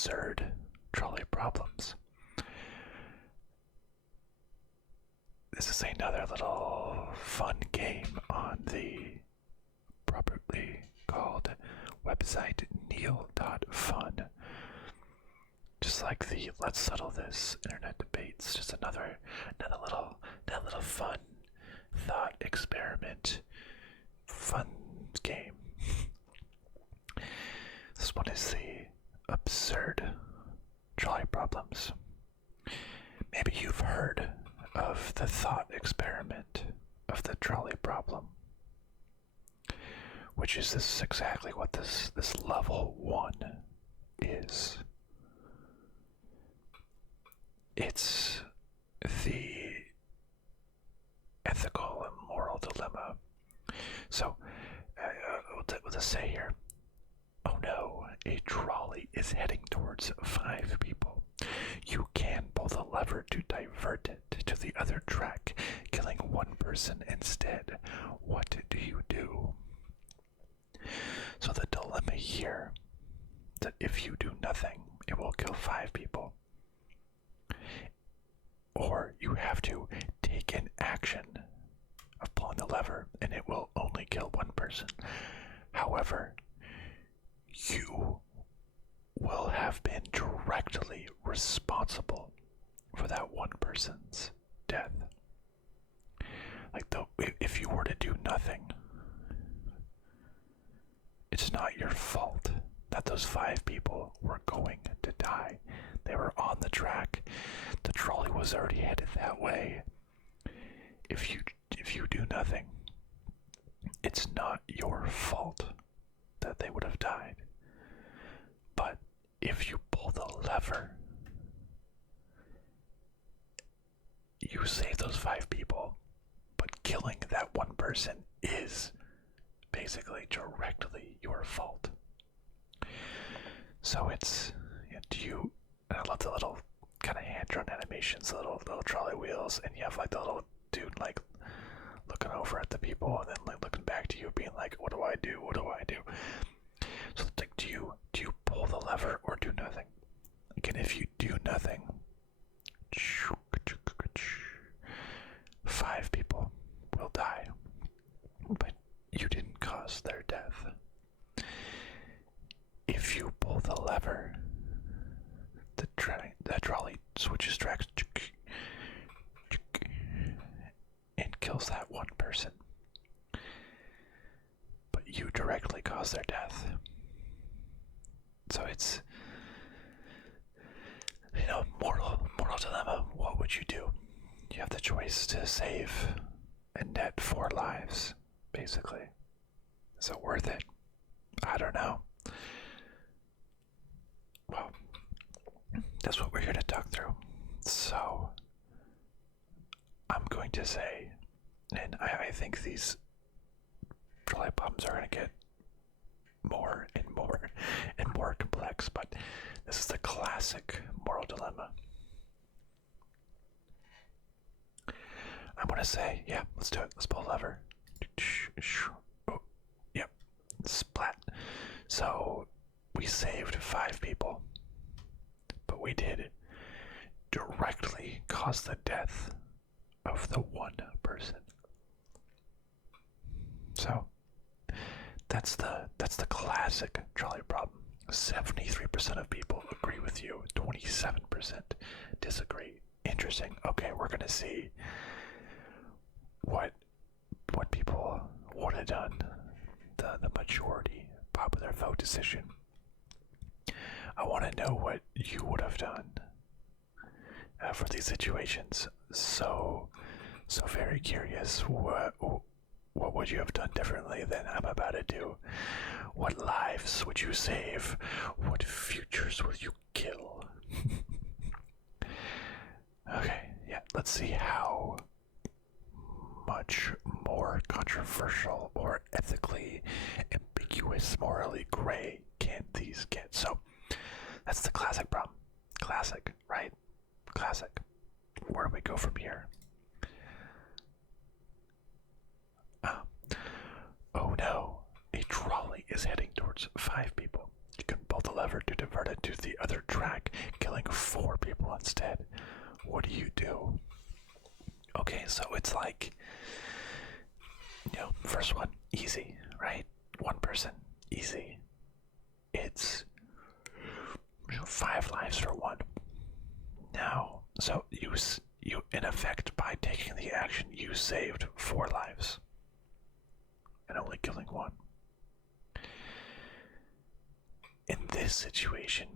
absurd trolley problems. This is another little fun game on the properly called website Neal.fun. Just like the let's settle this internet debates, just another little fun thought experiment, fun game. This one is the absurd trolley problems. Maybe you've heard of the thought experiment of the trolley problem, which is this exactly what this level 1 is. It's the ethical and moral dilemma. So, we'll just say here, oh no, a trolley is heading towards 5 people. You can pull the lever to divert it to the other track, killing 1 person instead. What do you do? So the dilemma here, that if you do nothing, it will kill 5 people. Or you have to take an action of pulling the lever and it will only kill 1 person. However, you will have been directly responsible for that 1 person's death. Like, if you were to do nothing, it's not your fault that those 5 people were going to die. They were on the track. The trolley was already headed that way. If you do nothing, it's not your fault that they would have died. But if you pull the lever, you save those 5 people, but killing that 1 person is basically directly your fault. So it's, and I love the little kind of hand-drawn animations, the little trolley wheels, and you have like the little dude like looking over at the people and then like looking back to you being like, what do I do? What do I do? So it's like, do you pull the lever or do nothing? Again, if you do nothing, 5 people will die, but you didn't cause their death. If you pull the lever, the trolley switches tracks and kills that 1 person, but you directly cause their death. So it's, moral dilemma. What would you do? You have the choice to save a net 4 lives, basically. Is it worth it? I don't know. Well, that's what we're here to talk through. So, I'm going to say, and I think these trolley problems are going to get more and more and more complex, but this is the classic moral dilemma. I'm going to say, yeah, let's do it. Let's pull a lever. Oh, yep, splat. So, we saved 5 people, but we did directly cause the death of the 1 person. So that's the classic trolley problem. 73% of people agree with you, 27% disagree. Interesting. Okay, we're gonna see what people would have done. The majority popular vote decision. I want to know what you would have done for these situations. So very curious. What would you have done differently than I'm about to do? What lives would you save? What futures would you kill? Okay, yeah, let's see how much more controversial or ethically ambiguous, morally gray can these get. So that's the classic problem. Classic, right? Classic. Where do we go from here? Oh no, a trolley is heading towards 5 people. You can pull the lever to divert it to the other track, killing 4 people instead. What do? Okay, so it's like, first one, easy, right? One person, easy. It's 5 lives for one. Now, so you in effect, by taking the action, you saved 4 lives and only killing 1. In this situation,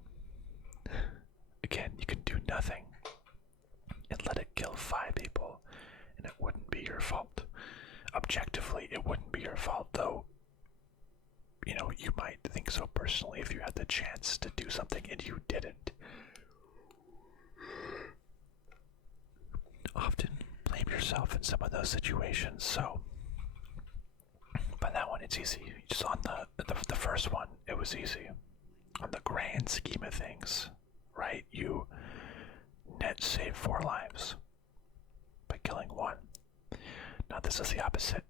again, you can do nothing and let it kill 5 people, and it wouldn't be your fault. Objectively, it wouldn't be your fault, though. You might think so personally if you had the chance to do something and you didn't. Often blame yourself in some of those situations, so by that one it's easy. Just on the first one, it was easy. On the grand scheme of things, right? You net save 4 lives by killing 1. Now this is the opposite.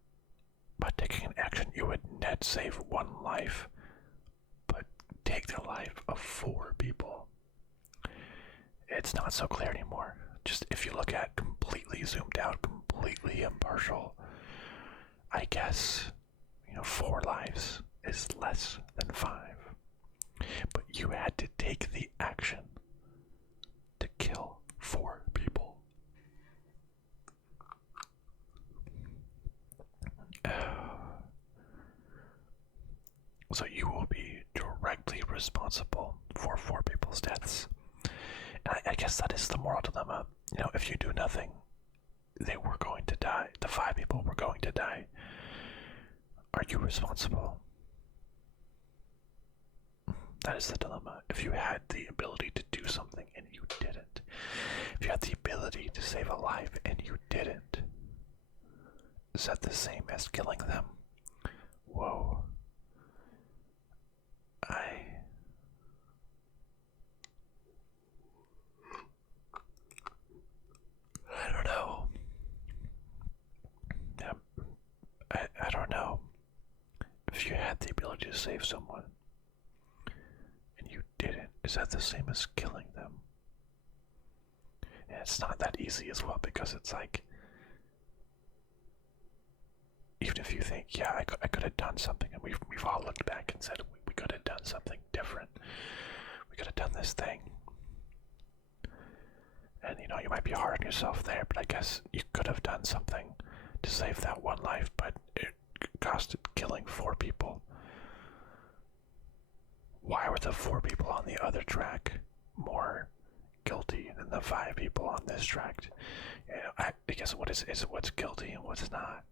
By taking an action, you would net save 1 life, but take the life of 4 people. It's not so clear anymore. Just if you look at completely zoomed out, completely impartial, I guess, 4 lives is less than 5. But you had to take the action to kill 4 people. So you will be directly responsible for 4 people's deaths. And I guess that is the moral dilemma. If you do nothing, they were going to die. The 5 people were going to die. Are you responsible? That is the dilemma. If you had the ability to do something and you didn't, if you had the ability to save a life and you didn't, is that the same as killing them? Whoa. I don't know. I don't know. If you had the ability to save someone and you didn't, is that the same as killing them? And it's not that easy as well, because it's like, even if you think, yeah, I could have done something, and we've all looked back and said we could have done something different. We could have done this thing. And you might be hard on yourself there, but I guess you could have done something to save that 1 life, but it costed killing 4 people. Why were the 4 people on the other track more guilty than the 5 people on this track? I guess what's guilty and what's not?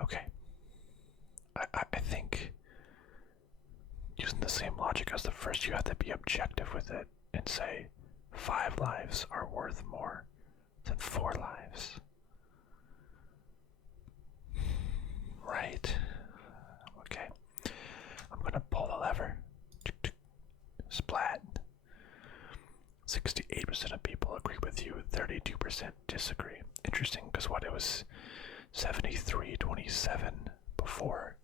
Okay. I think, using the same logic as the first, you have to be objective with it and say 5 lives are worth more than 4 lives. Right. Okay. I'm gonna pull the lever. Splat. 68% of people agree with you, 32% disagree. Interesting, because it was 73-27 before.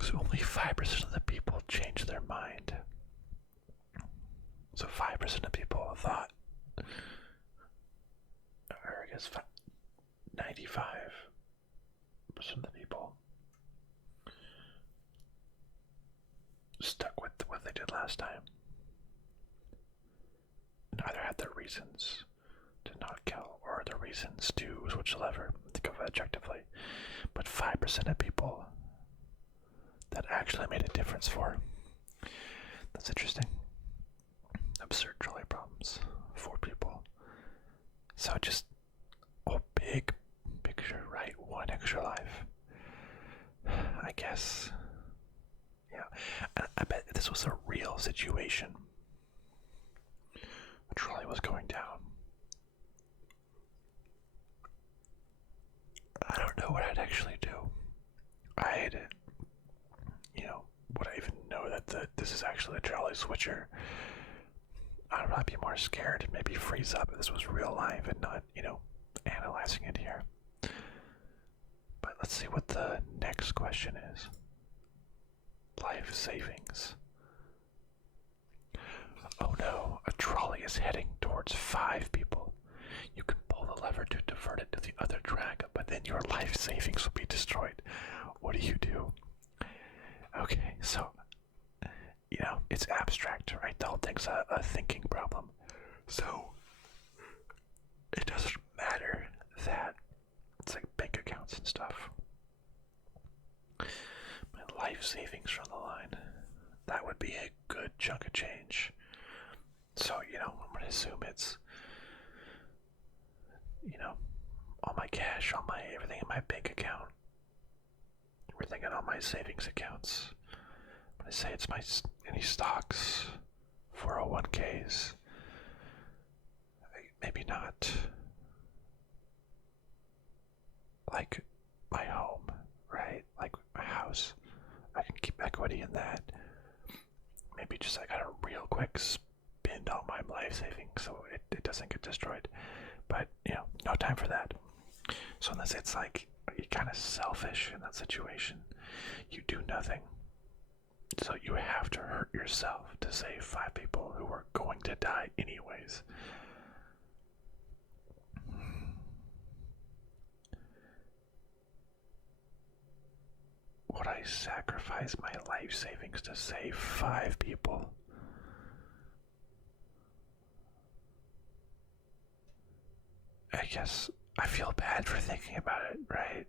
So only 5% of the people changed their mind. So 5% of people thought, or I guess 95% of the people stuck with what they did last time. And either had their reasons to not kill or their reasons to switch the lever, to go objectively. But 5% of people that actually made a difference for. That's interesting. Absurd trolley problems. 4 people. So just big picture, right? 1 extra life. I guess. Yeah. I bet this was a real situation. A trolley was going down. I don't know what I'd actually do. would I even know that this is actually a trolley switcher? I don't know, I'd be more scared and maybe freeze up if this was real life and not, analyzing it here. But let's see what the next question is. Life savings. Oh no, a trolley is heading towards 5 people. You can pull the lever to divert it to the other track, but then your life savings will be destroyed. What do you do? Okay, so, it's abstract, right? The whole thing's a thinking problem. So, it doesn't matter that it's like bank accounts and stuff. My life savings are on the line. That would be a good chunk of change. So, I'm going to assume it's, all my cash, everything in my bank account, everything in all my savings accounts. I'm going to say it's any stocks, 401ks, maybe not. Like my home, right? Like my house. I can keep equity in that. Maybe just I gotta real quick spend all my life savings so it doesn't get destroyed. But, no time for that. So unless it's like you're kind of selfish in that situation, you do nothing. So you have to hurt yourself to save 5 people who are going to die anyways. Would I sacrifice my life savings to save 5 people? I guess I feel bad for thinking about it, right?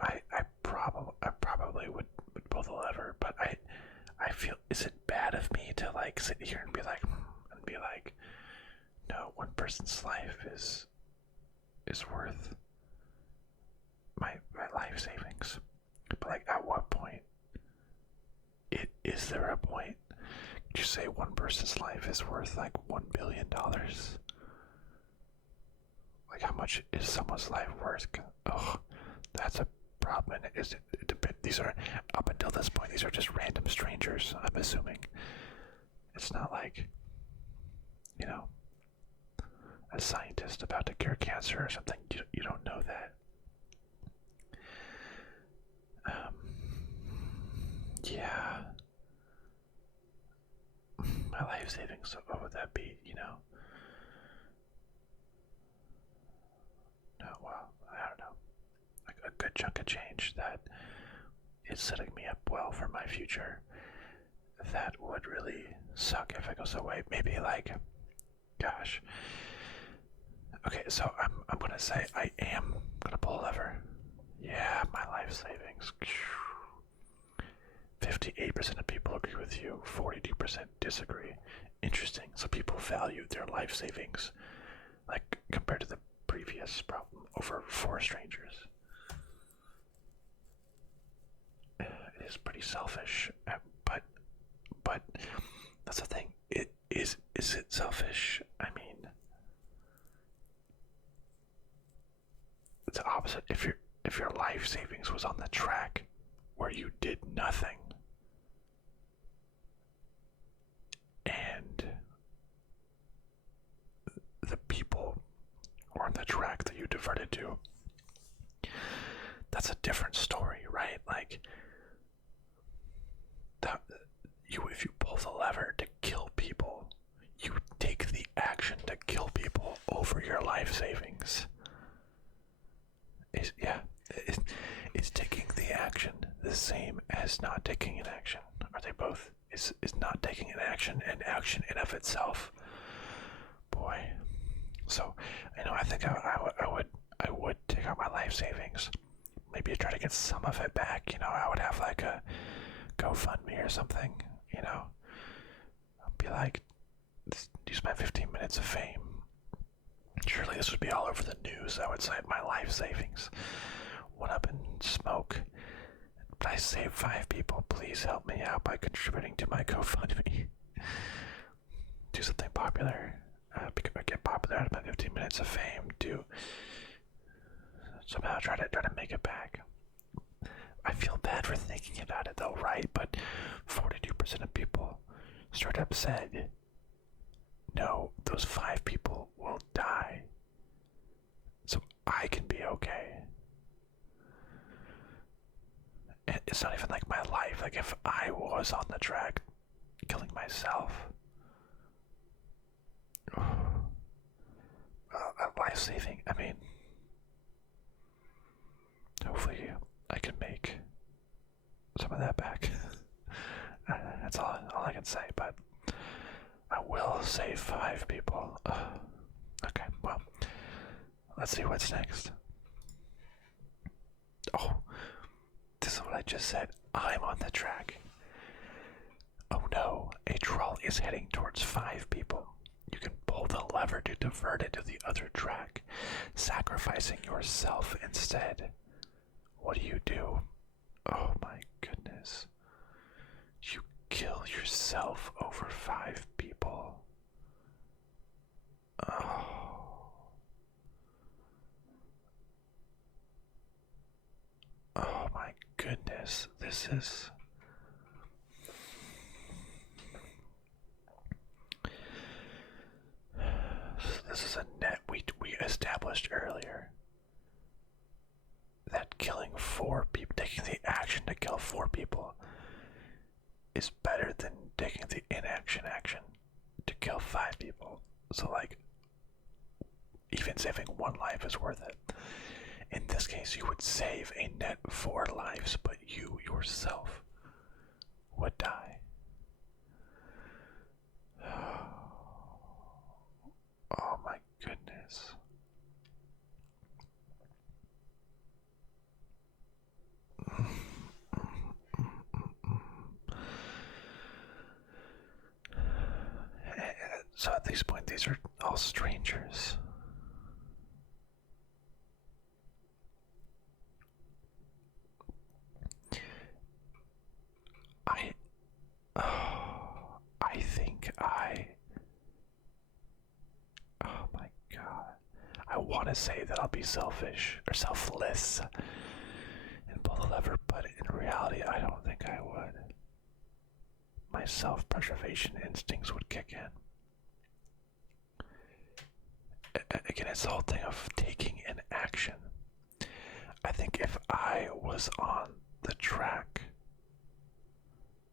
I probably would pull the lever, but I feel, is it bad of me to like sit here and be like, no, one person's life is worth my life savings. But like, at what point? Is there a point? Could you say one person's life is worth like $1 billion? Like, how much is someone's life worth? Oh, that's a problem. These are, up until this point, these are just random strangers, I'm assuming. It's not like, a scientist about to cure cancer or something. You don't know that. Yeah. My life savings, what would that be, No, well, I don't know. Like a good chunk of change that is setting me up well for my future. That would really suck if it goes away. Maybe like, gosh. Okay, so I'm gonna say I am gonna pull a lever. Yeah, my life savings. 58% of people agree with you, 42% disagree. Interesting. So people value their life savings, like compared to the previous problem, over 4 strangers. It is pretty selfish, but that's the thing. Is it selfish? I mean, it's the opposite. If your life savings was on the track where you did nothing, and the people were on the track that you diverted to, that's a different story, right? Like, if you pull the lever to kill people, you take the action to kill people over your life savings. Is taking the action the same as not taking an action? Are they both? Is not taking an action in of itself? Boy. So, I think I would take out my life savings. Maybe try to get some of it back. I would have like a GoFundMe or something. I'd be like, use my 15 minutes of fame. Surely this would be all over the news. I would cite my life savings went up in smoke, but I saved 5 people. Please help me out by contributing to my GoFundMe. Do something popular. Get popular out of my 15 minutes of fame. Do somehow try to make it back. I feel bad for thinking about it though, right? But 42% of people straight up said no, those 5 people will die. So I can be okay. And it's not even like my life. Like if I was on the track killing myself, life-saving. I mean, hopefully I can make some of that back. That's all I can say, but I will save 5 people. Okay, well, let's see what's next. Oh, this is what I just said. I'm on the track. Oh no, a trolley is heading towards 5 people. You can pull the lever to divert it to the other track, sacrificing yourself instead. What do? Oh my goodness. You kill yourself over 5 people. Oh. Oh my goodness. This is... This is a net we established earlier. That killing 4 people, taking the action to kill 4 people, is better than taking the inaction action to kill 5 people. So, like, even saving 1 life is worth it. In this case, you would save a net 4 lives, but you yourself would die. Oh my goodness. So at this point, these are all strangers. I think oh my god. I want to say that I'll be selfish or selfless and pull the lever, but in reality, I don't think I would. My self-preservation instincts would kick in. Again, it's the whole thing of taking an action. I think if I was on the track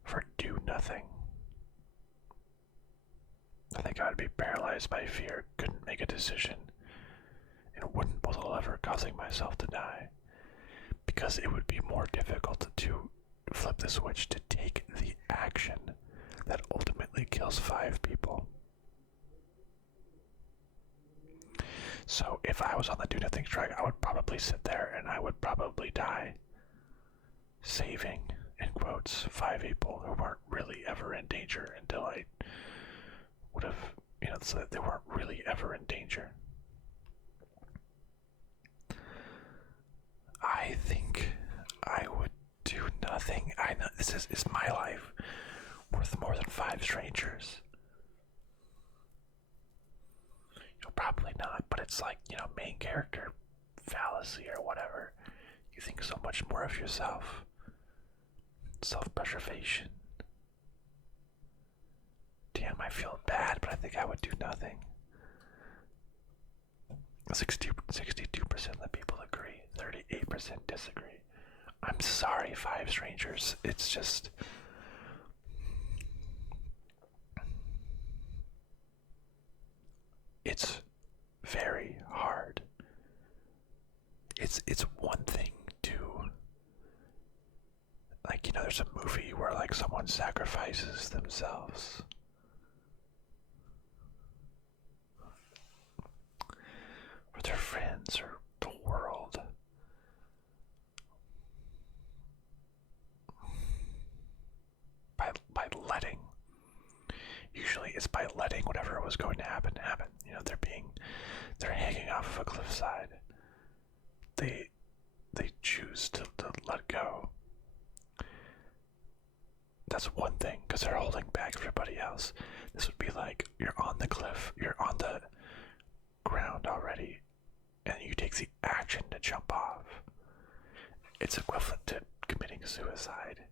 for do nothing, I think I would be paralyzed by fear, couldn't make a decision, and wouldn't pull the lever, causing myself to die. Because it would be more difficult to flip the switch to take the action that ultimately kills 5 people. So if I was on the do nothing track, I would probably sit there and I would probably die, saving, in quotes, 5 people who weren't really ever in danger until I would have, so that they weren't really ever in danger. I think I would do nothing. I know this is my life worth more than 5 strangers. Probably not, but it's like, main character fallacy or whatever. You think so much more of yourself. Self-preservation. Damn, I feel bad, but I think I would do nothing. 62% of the people agree, 38% disagree. I'm sorry, 5 strangers. It's just... It's very hard. It's one thing to, like, there's a movie where, like, someone sacrifices themselves for their friends or the world. By letting. Usually it's by letting whatever was going to happen. They're hanging off of a cliffside. They choose to let go. That's one thing, because they're holding back everybody else. This would be like, you're on the cliff, you're on the ground already, and you take the action to jump off. It's equivalent to committing suicide,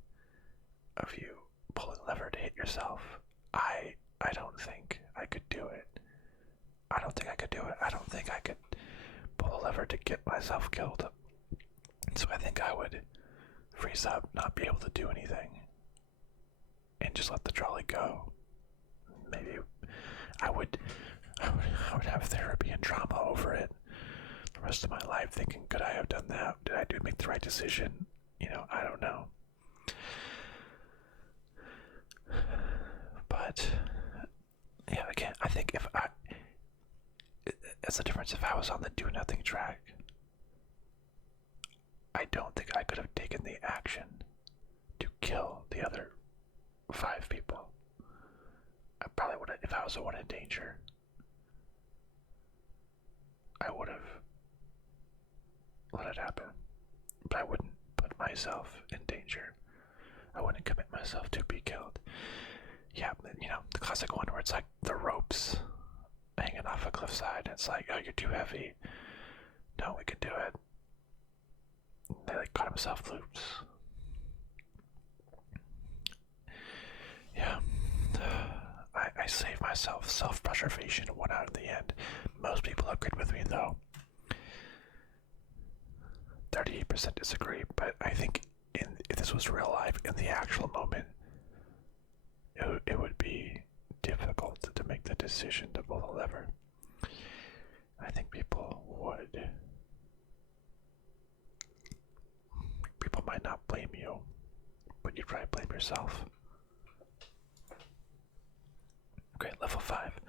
of you pulling the lever to hit yourself. I don't think I could do it. I don't think I could do it. I don't think I could pull a lever to get myself killed. So I think I would freeze up, not be able to do anything, and just let the trolley go. Maybe I would have therapy and trauma over it the rest of my life, thinking, could I have done that? Did I make the right decision? I don't know. But yeah, again, I think that's the difference. If I was on the do nothing track, I don't think I could have taken the action to kill the other 5 people. I probably would have, if I was the one in danger, I would have let it happen. But I wouldn't put myself in danger. I wouldn't commit myself to be killed. Yeah, the classic one where it's like the ropes hanging off a cliffside. It's like, oh, you're too heavy. No, we can do it. They cut himself loose. Yeah. I saved myself. Self-preservation won out in the end. Most people agreed with me, though. 38% disagree, but I think if this was real life, in the actual moment, it would be difficult to make the decision to pull the lever. I think people might not blame you, but you'd probably blame yourself. Okay, level 5.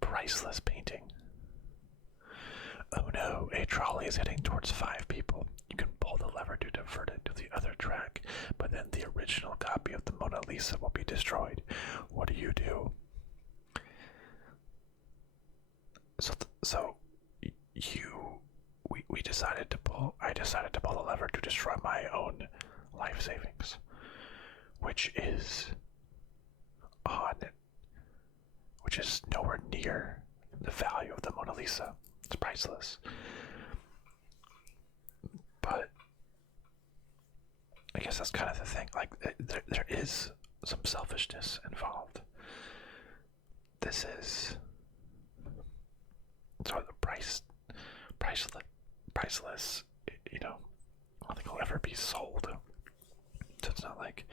Priceless Painting. Oh no, a trolley is heading towards 5 people. You can pull the lever to divert it to the other track, but then the original copy of the Mona Lisa will be destroyed. What do you do? I decided to pull the lever to destroy my own life savings, which is nowhere near the value of the Mona Lisa. It's priceless. But I guess that's kind of the thing. Like, there is some selfishness involved. This is sort of the priceless. I don't think it'll ever be sold. So it's not like,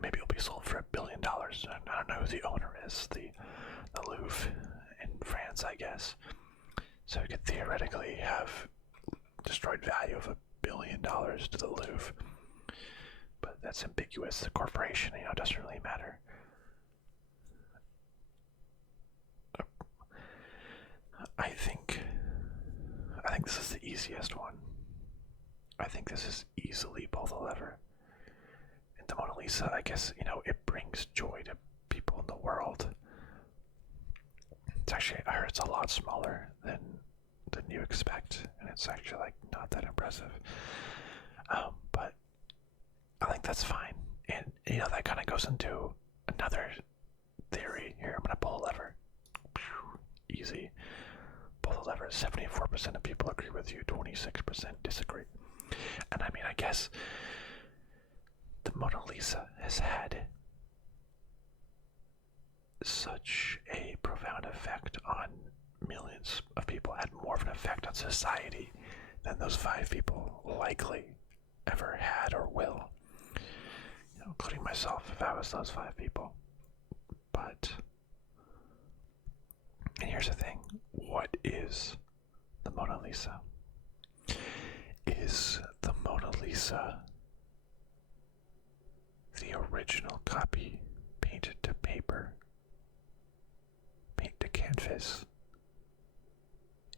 maybe it'll be sold for $1 billion. I don't know who the owner is. The Louvre in France, I guess. So we could theoretically have destroyed value of $1 billion to the Louvre. But that's ambiguous. The corporation, doesn't really matter. I think this is the easiest one. I think this is easily pull the lever. And the Mona Lisa, I guess, it brings joy to people in the world. It's actually, I heard it's a lot smaller than you expect, and it's actually not that impressive. But I think that's fine. And that kind of goes into another theory here. I'm gonna pull a lever. Easy. Pull the lever. 74% of people agree with you, 26% disagree. And I mean, I guess the Mona Lisa has had such a profound effect on millions of people, had more of an effect on society than those 5 people likely ever had or will. Including myself, if I was those 5 people. But, and here's the thing, what is the Mona Lisa? Is the Mona Lisa the original copy painted to paper, paint to canvas?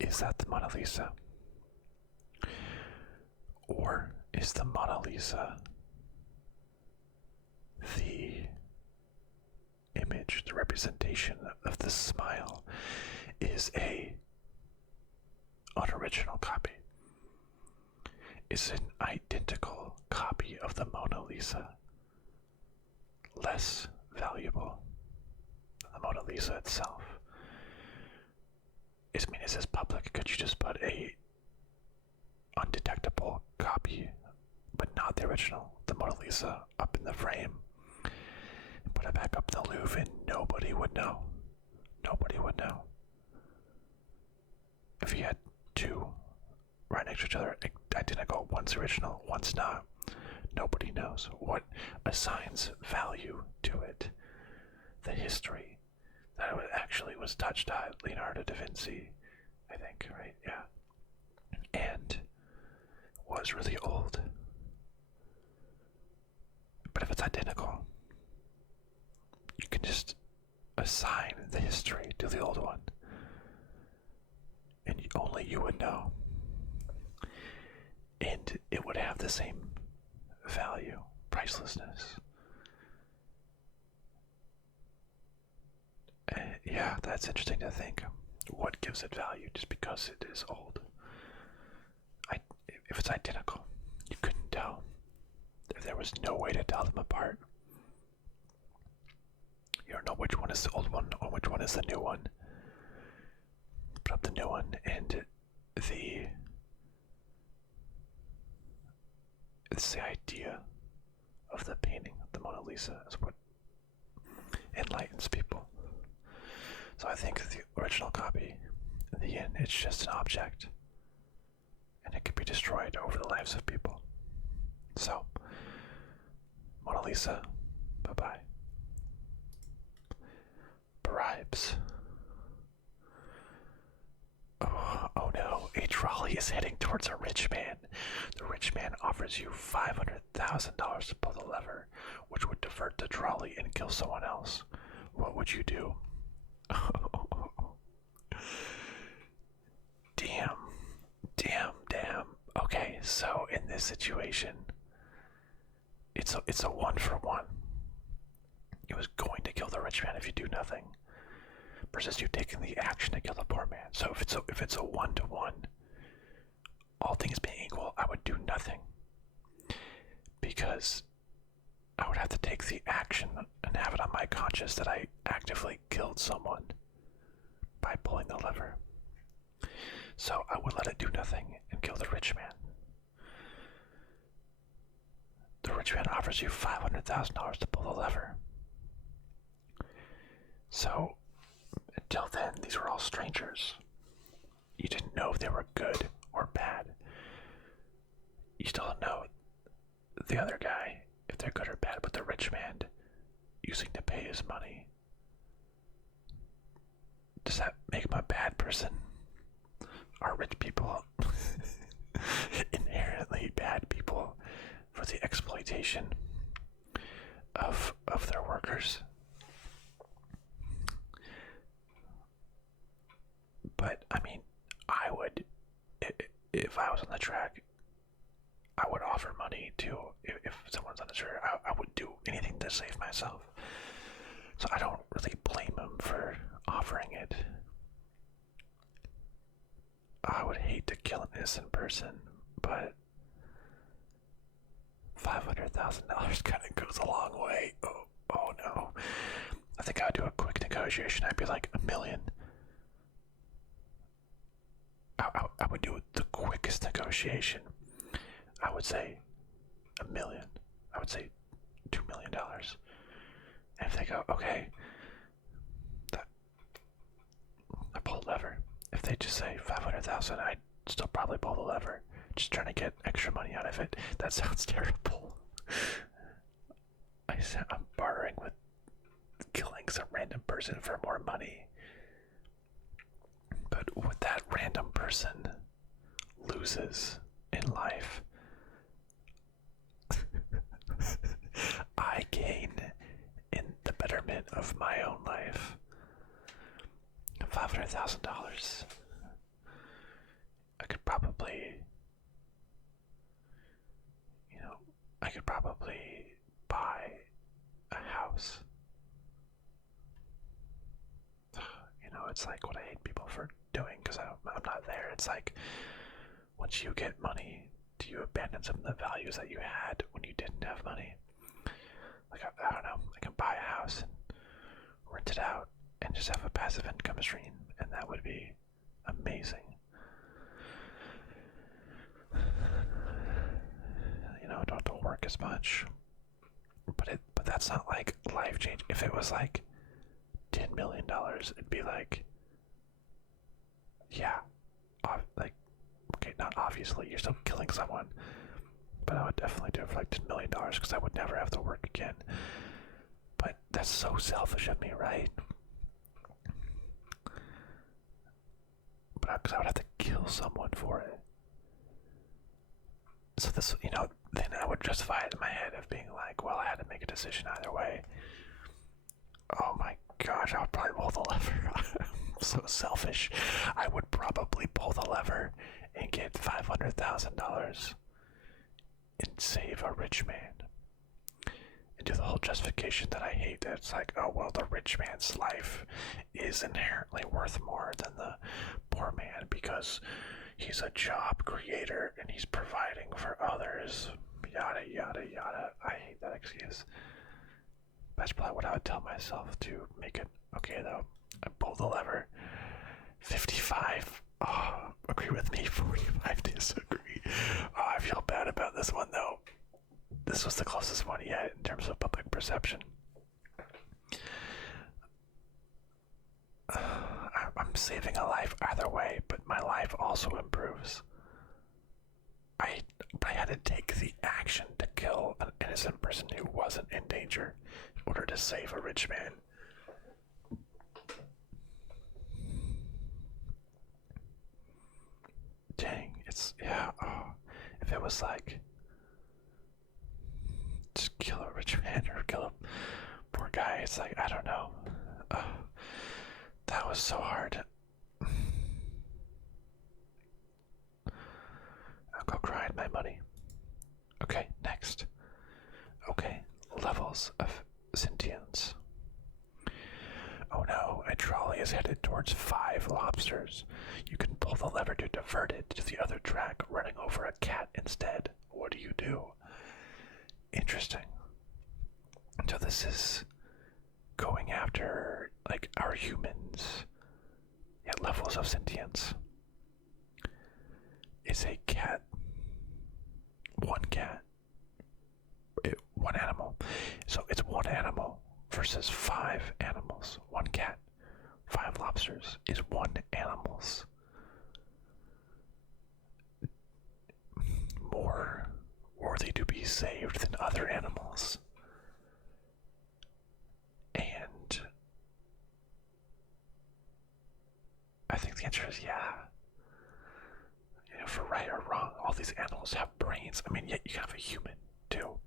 Is that the Mona Lisa? Or is the Mona Lisa the image, the representation of the smile, is a unoriginal copy? Is an identical copy of the Mona Lisa less valuable than the Mona Lisa itself? Is this public? Could you just put a undetectable copy, but not the original, the Mona Lisa, up in the frame and put it back up in the Louvre and nobody would know? Nobody would know. If you had two right next to each other, identical, one's original, one's not, nobody knows what assigns value to it. The history that it actually was touched by Leonardo da Vinci, I think, right? Yeah. And was really old. But if it's identical, you can just assign the history to the old one. And only you would know. And it would have the same value, pricelessness. Yeah, that's interesting to think. What gives it value just because it is old? If it's identical, you couldn't tell. If there was no way to tell them apart. You don't know which one is the old one or which one is the new one. Put up the new one and it's the idea of the painting of the Mona Lisa is what enlightens people. So I think the original copy, in the end, it's just an object. And it can be destroyed over the lives of people. So, Mona Lisa, bye-bye. Bribes. Oh no, a trolley is heading towards a rich man. The rich man offers you $500,000 to pull the lever, which would divert the trolley and kill someone else. What would you do? Damn. Okay, so in this situation, it's a 1-for-1. It was going to kill the rich man if you do nothing, versus you taking the action to kill the poor man. So if it's a 1-to-1, all things being equal, I would do nothing, because I would have to take the action and have it on my conscience that I actively killed someone by pulling the lever. So I would let it do nothing and kill the rich man. The rich man offers you $500,000 to pull the lever. So until then, these were all strangers. You didn't know if they were good or bad. You still don't know the other guy, if they're good or bad, but the rich man using to pay his money. Does that make him a bad person? Are rich people inherently bad people for the exploitation of their workers? But I mean, I would, if I was on the track, I would offer money to, if someone's on the track, I would do anything to save myself. So I don't really blame him for offering it. I would hate to kill an innocent person, but $500,000 kind of goes a long way. Oh no. I think I would do a quick negotiation. I'd be like, $1 million. I would do the quickest negotiation. I would say $1 million. I would say $2 million. And if they go, okay, I pull the lever. If they just say 500,000, I'd still probably pull the lever. Just trying to get extra money out of it. That sounds terrible. I'm bartering with killing some random person for more money. But what that random person loses in life, I gain in the betterment of my own life. $500,000. I could probably buy a house. It's like what I hate people for doing, because I'm not there. It's like, once you get money, do you abandon some of the values that you had when you didn't have money? Like, I don't know, I can buy a house and rent it out and just have a passive income stream, and that would be amazing. Don't have to work as much. But that's not like life change. If it was like $10 million, it'd be like, yeah, like, okay, not obviously, you're still killing someone, but I would definitely do it for like $10 million because I would never have to work again. But that's so selfish of me, right? But because I would have to kill someone for it. So this, then I would justify it in my head of being like, well, I had to make a decision either way. Oh my gosh, I would probably pull the lever. I'm so selfish. I would probably pull the lever and get $500,000 and save a rich man. And do the whole justification that I hate that it's like, oh, well, the rich man's life is inherently worth more than the poor man because he's a job creator and he's providing for others. Yada, yada, yada. I hate that excuse. That's probably what I would tell myself to make it okay, though. I pull the lever. 55. Oh, agree with me. 45 disagree. Oh, I feel bad about this one, though. This was the closest one yet in terms of public perception. I'm saving a life either way, but my life also improves. I had to take the action to kill an innocent person who wasn't in danger in order to save a rich man. Dang, if it was like, just kill a rich man or kill a poor guy, it's like, I don't know. That was so hard. I'll go grind my money. Okay, next. Okay, levels of sentience. Oh no, a trolley is headed towards 5 lobsters. You can pull the lever to divert it to the other track, running over a cat instead. What do you do? Interesting. So this is going after, like, our humans at levels of sentience. It's a cat. One cat. One animal. So it's one animal versus 5 animals. One cat, 5 lobsters is 1 animal's more worthy to be saved than other animals. And I think the answer is yeah. For right or wrong, all these animals have brains. I mean, yet you have a human too.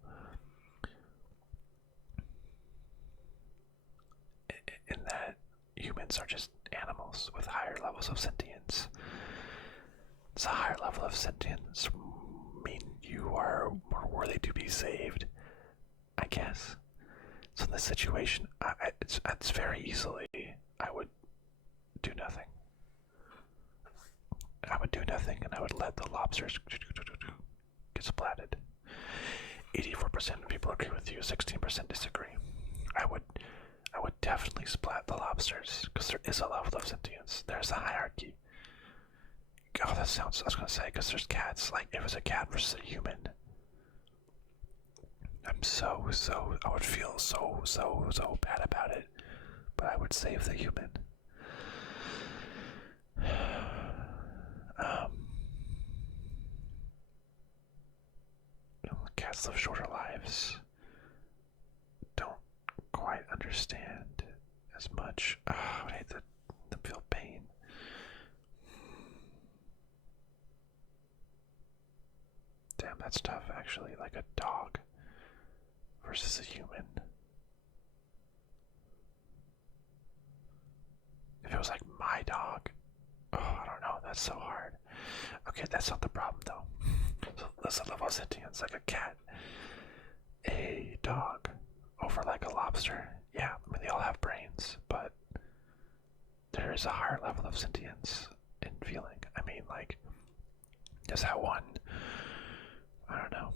In that humans are just animals with higher levels of sentience. Does a higher level of sentience mean you are more worthy to be saved? I guess. So in this situation, it's very easily, I would do nothing. I would do nothing and I would let the lobsters get splatted. 84% of people agree with you, 16% disagree. I would definitely splat the lobsters because there is a level of sentience. There's a hierarchy. Oh, that sounds, I was gonna say, because there's cats, like, if it was a cat versus a human, I would feel so bad about it, but I would save the human. Cats live shorter lives. Don't quite understand as much. I hate them feel pain. Damn, that's tough actually, like a dog versus a human. If it was like my dog, I don't know, that's so hard. Okay, that's not the problem though. So let's level of sentience, like a cat, a dog, over like a lobster. Yeah, I mean they all have brains, but there is a higher level of sentience in feeling. I mean, like, just that one, I don't know,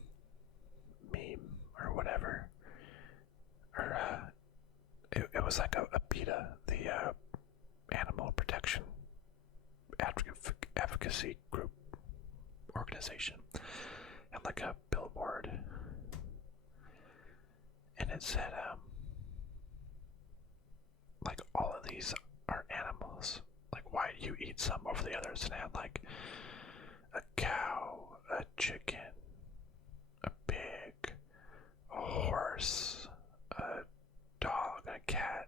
meme or whatever, or it was like a PETA, the animal protection advocacy group organization, and like a billboard, and it said like all of these are animals. Like, why do you eat some over the others? And it had like a cow, a chicken, a pig, a horse, a dog, and a cat.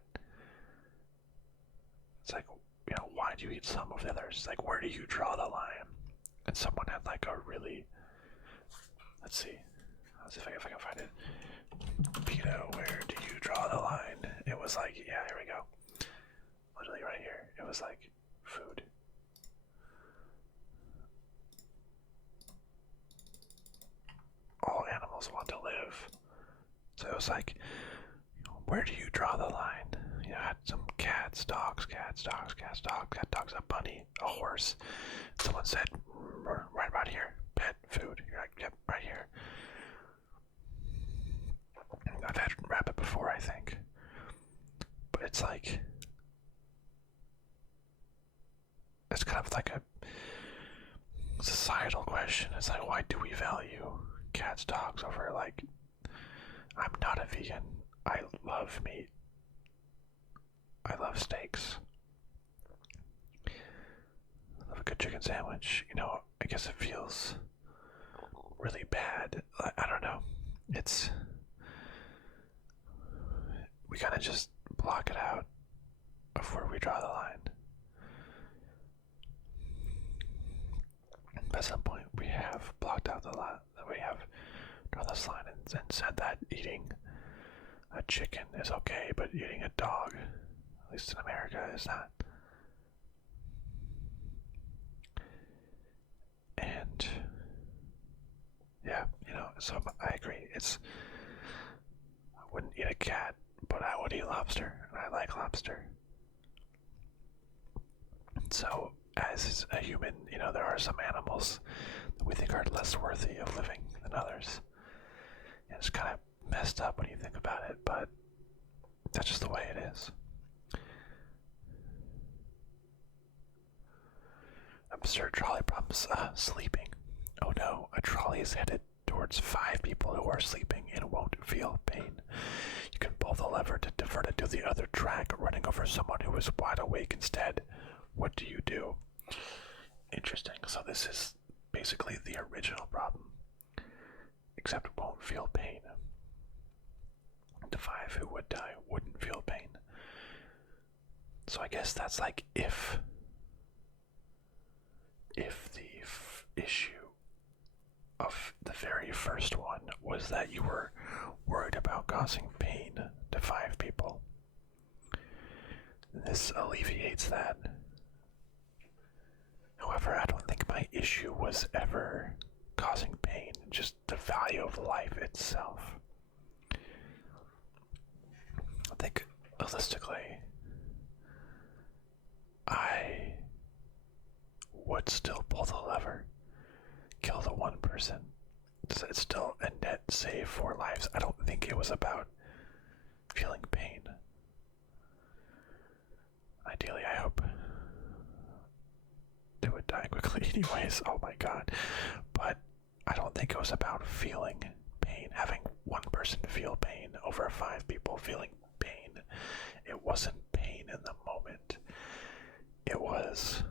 It's like, why do you eat some of the others? Like, where do you draw the line? And someone had like a really, let's see if I can find it. Peter, where do you draw the line? It was like, yeah, here we go. Literally right here. It was like food. All animals want to live. So it was like, where do you draw the line? You had some cats, dogs, cat dogs, a bunny, a horse. Someone said, right about here, pet food. You're like, yep, right here. I've had rabbit before, I think. But it's like, it's kind of like a societal question. It's like, why do we value cats, dogs over, like, I'm not a vegan. I love meat. I love steaks. I love a good chicken sandwich. I guess it feels really bad. I don't know. We kind of just block it out of where we draw the line. At some point, we have blocked out the line. We have drawn this line and said that eating a chicken is okay, but eating a dog, at least in America, is not. And yeah, so I agree. I wouldn't eat a cat, but I would eat lobster, and I like lobster. So, as a human, there are some animals that we think are less worthy of living than others. And it's kind of messed up when you think about it, but that's just the way it is. Absurd trolley problems. Sleeping. Oh no, a trolley is headed towards 5 people who are sleeping and won't feel pain. You can pull the lever to divert it to the other track, running over someone who is wide awake instead. What do you do? Interesting. So this is basically the original problem, except won't feel pain. The 5 who would die wouldn't feel pain. So I guess that's like if the issue of the very first one was that you were worried about causing pain to 5 people. This alleviates that. However, I don't think my issue was ever causing pain, just the value of life itself. I think, holistically, I would still pull the lever, kill the one person. It's still a net save 4 lives. I don't think it was about feeling pain. Ideally, I hope they would die quickly anyways. Oh my god. But I don't think it was about feeling pain, having one person feel pain over 5 people feeling pain. It wasn't pain in the moment. It was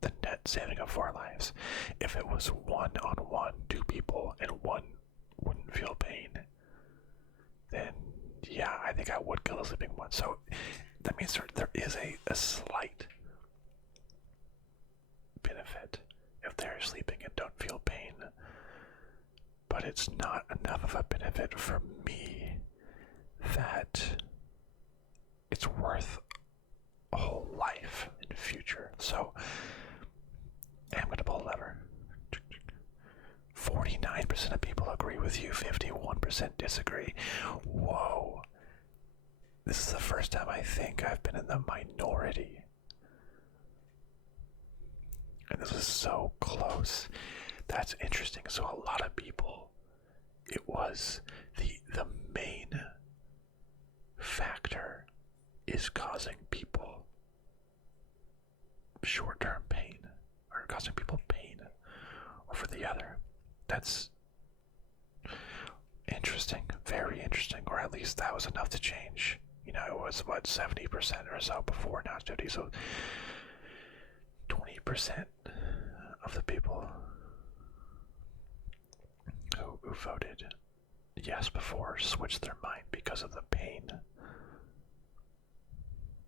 the net saving of 4 lives. If it was 1-on-1, 2 people, and one wouldn't feel pain, then yeah, I think I would kill the sleeping one. So that means there is a slight benefit if they're sleeping and don't feel pain, but it's not enough of a benefit for me that it's worth a whole life in the future. So I'm gonna pull a lever. 49% of people agree with you, 51% disagree. Whoa. This is the first time I think I've been in the minority. And this is so close. That's interesting. So a lot of people, it was the main factor is causing people short-term pain, or causing people pain over the other. That's interesting. interesting, very interesting, or at least that was enough to change. You know, it was what, 70% or so before, now it's 50, so 20% of the people who voted yes before switched their mind because of the pain.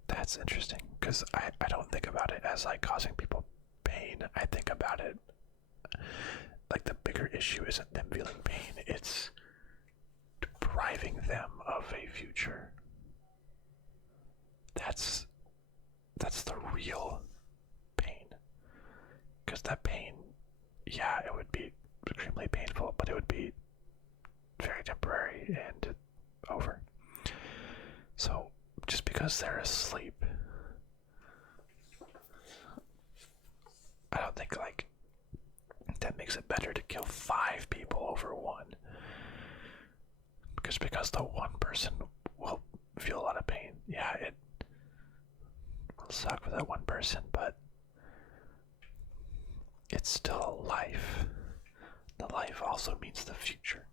That's interesting, because I don't think about it as like causing people pain. I think about it like the bigger issue isn't them feeling pain, it's depriving them of a future. That's the real pain. Because that pain, yeah, it would be extremely painful, but it would be very temporary and over. So, just because they're asleep, I don't think, like, that makes it better to kill 5 people over 1. Because the one person will feel a lot of pain. Yeah, it will suck for that one person, but it's still a life. The life also means the future,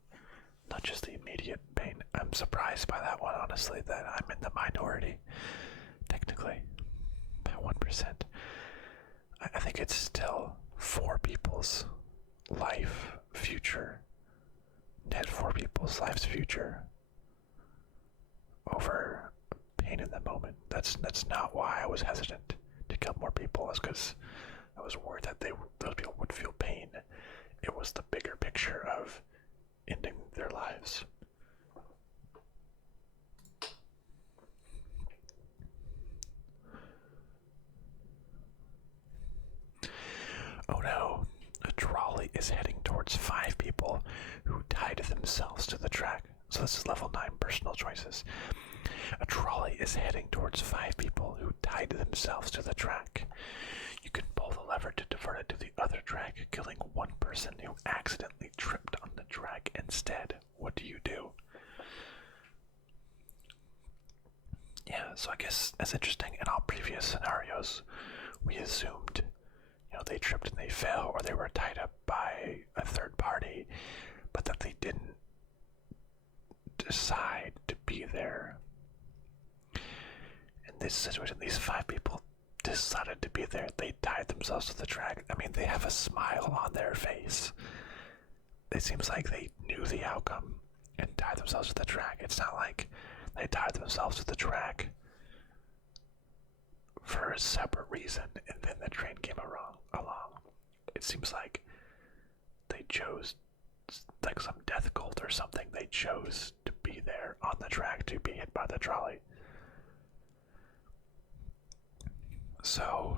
not just the immediate pain. I'm surprised by that one, honestly, that I'm in the minority, technically, by 1%. I think it's still 4 people's life, future, net 4 people's lives, future, over pain in the moment. That's not why I was hesitant to kill more people. It's because I was worried that those people would feel pain. It was the bigger picture of ending their lives. Oh no, a trolley is heading towards 5 people who tied themselves to the track. So this is level 9 personal choices. A trolley is heading towards 5 people who tied themselves to the track. You can pull the lever to divert it to the other track, killing one person who accidentally tripped on the track instead. What do you do? Yeah, so I guess that's interesting. In all previous scenarios, we assumed, you know, they tripped and they fell, or they were tied up by a third party, but that they didn't decide to be there. In this situation, these 5 people decided to be there. They tied themselves to the track. I mean, they have a smile on their face. It seems like they knew the outcome and tied themselves to the track. It's not like they tied themselves to the track for a separate reason and then the train came along. It seems like they chose, like some death cult or something, they chose to be there on the track to be hit by the trolley. So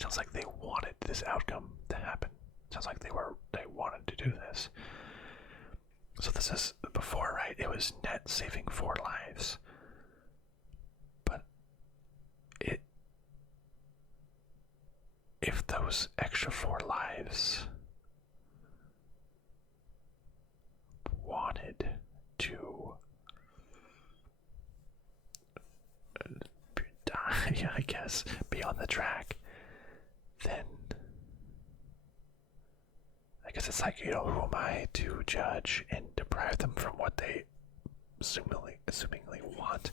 sounds like they wanted this outcome to happen. Sounds like they wanted to do this. So this is before, right? It was net saving 4 lives. But if those extra 4 lives wanted to die, I guess, be on the track, then I guess it's like, you know, who am I to judge and deprive them from what they assumingly want?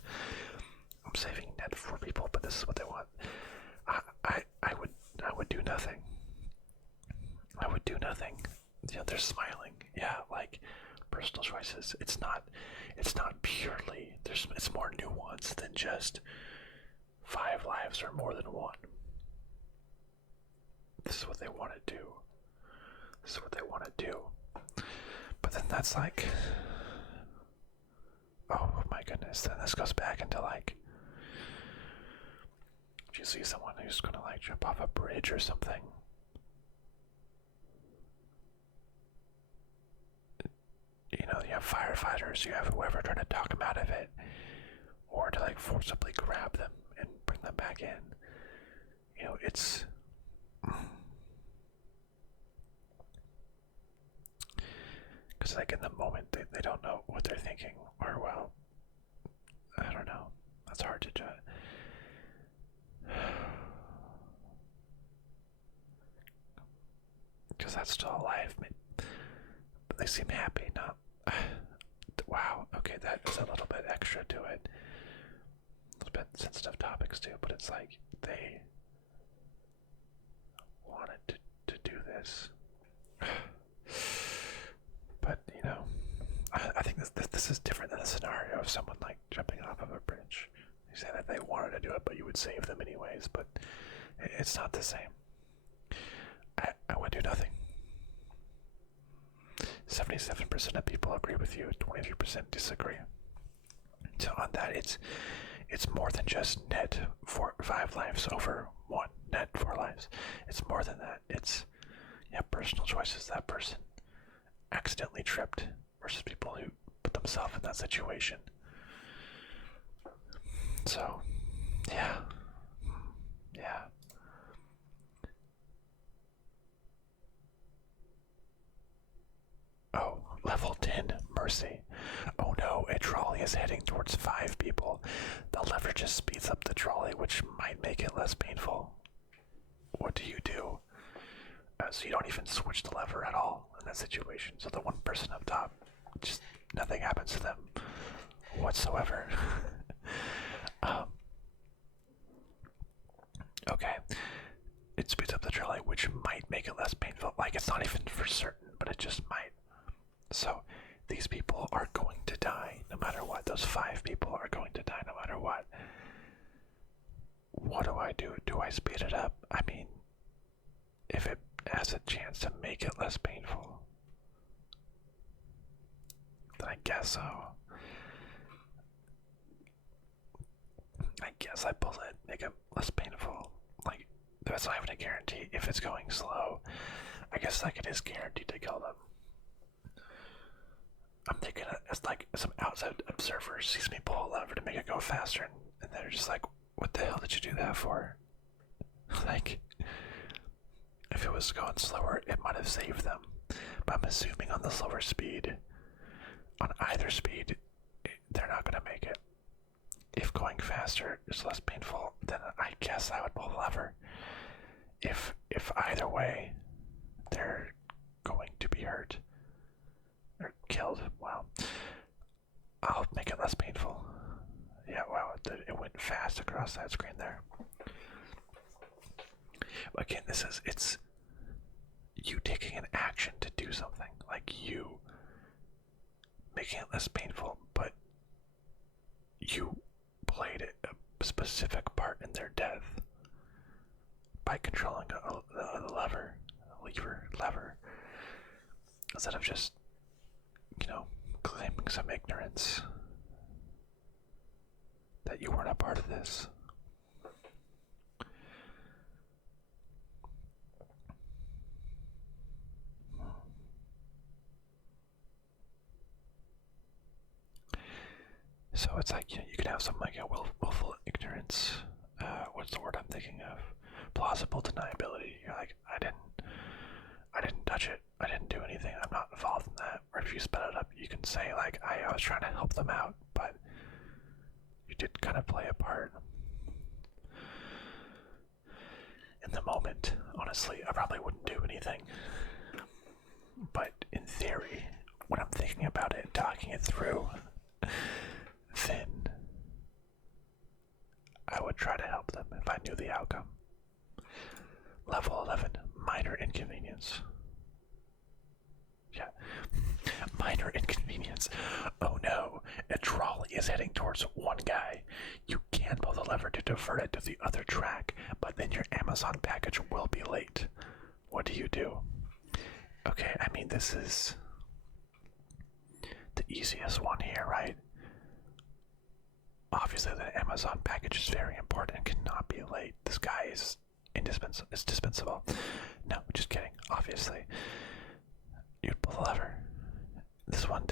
I'm saving net 4 people, but this is what they want. I would do nothing. I would do nothing. You know, they're smiling. Yeah, like personal choices. It's not purely, it's more nuanced than just 5 lives or more than 1. This is what they want to do. This is what they want to do. But then that's like, oh my goodness, then this goes back into like, if you see someone who's gonna like jump off a bridge or something, you know, you have firefighters, you have whoever trying to talk them out of it, or to like forcibly grab them and bring them back in. You know, it's because like in the moment they don't know what they're thinking, or well, I don't know. That's hard to judge. Because that's still alive. But they seem happy. Not. Wow. Okay, that is a little bit extra to it. A little bit sensitive topics too, but it's like they wanted to do this. But you know, I think this is different than the scenario of someone like jumping off of a bridge. You say that they wanted to do it, but you would save them anyways. But it's not the same. I would do nothing. 77% of people agree with you. 23% disagree. So on that, it's more than just net 5 lives over 1 net 4 lives. It's more than that. It's personal choices. That person accidentally tripped versus people who put themselves in that situation. So, yeah. Oh, level 10, mercy. Oh no, a trolley is heading towards 5 people. The lever just speeds up the trolley, which might make it less painful. What do you do? So you don't even switch the lever at all in that situation. So the one person up top, just nothing happens to them whatsoever. Okay. It speeds up the trolley, which might make it less painful. Like, it's not even for certain, but it just might. So these people are going to die no matter what. Those 5 people are going to die no matter what. What do I do? Do I speed it up? I mean, if it has a chance to make it less painful, then I guess so. I guess I pull it, make it less painful. Like, that's not even a guarantee. If it's going slow, I guess like it is guaranteed to kill them. I'm thinking it's like some outside observer sees me pull a lever to make it go faster, and they're just like, what the hell did you do that for? Like, if it was going slower, it might have saved them. But I'm assuming on the slower speed, on either speed, they're not going to make it. If going faster is less painful, then I guess I would pull the lever. If either way, they're going to be hurt or killed, well, I'll make it less painful. Yeah, wow, it went fast across that screen there. Again, it's you taking an action to do something, like you making it less painful, but you played a specific part in their death by controlling a lever, instead of just, claiming some ignorance that you weren't a part of this. So it's like, you can have some like a willful ignorance. What's the word I'm thinking of? Plausible deniability. You're like, I didn't touch it. I didn't do anything. I'm not involved in that. Or if you sped it up, you can say like, I was trying to help them out, but you did kind of play a part. In the moment, honestly, I probably wouldn't do anything. But in theory, when I'm thinking about it, talking it through, then I would try to help them if I knew the outcome. Level 11, minor inconvenience. Yeah, minor inconvenience. Oh no, a trolley is heading towards one guy. You can pull the lever to divert it to the other track, but then your Amazon package will be late. What do you do? Okay, I mean, this is the easiest one here, right? Obviously, the Amazon package is very important and cannot be late. This guy is dispensable. No, just kidding. Obviously, you'd pull the lever. This one,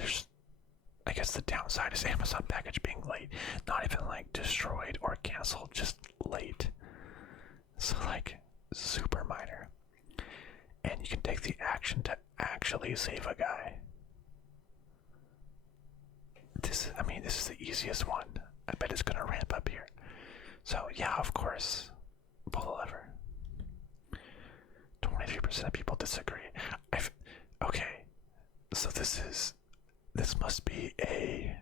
I guess the downside is Amazon package being late. Not even like destroyed or canceled, just late. So like, super minor. And you can take the action to actually save a guy. This is the easiest one. I bet it's gonna ramp up here. So yeah, of course, pull the lever. 23% of people disagree. Okay, so this this must be a,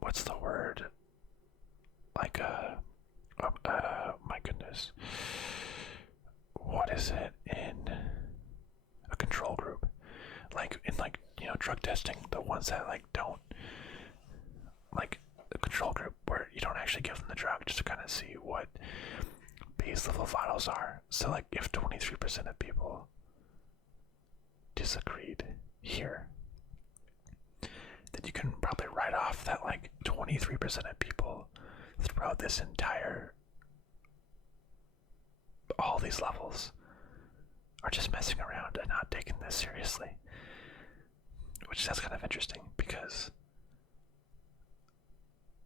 what's the word? Like my goodness. What is it in a control group? Like in drug testing, the ones that don't, like the control group where you don't actually give them the drug just to kind of see what base level vitals are. So if 23% of people disagreed here, then you can probably write off that 23% of people throughout this entire, all these levels are just messing around and not taking this seriously. Which that's kind of interesting, because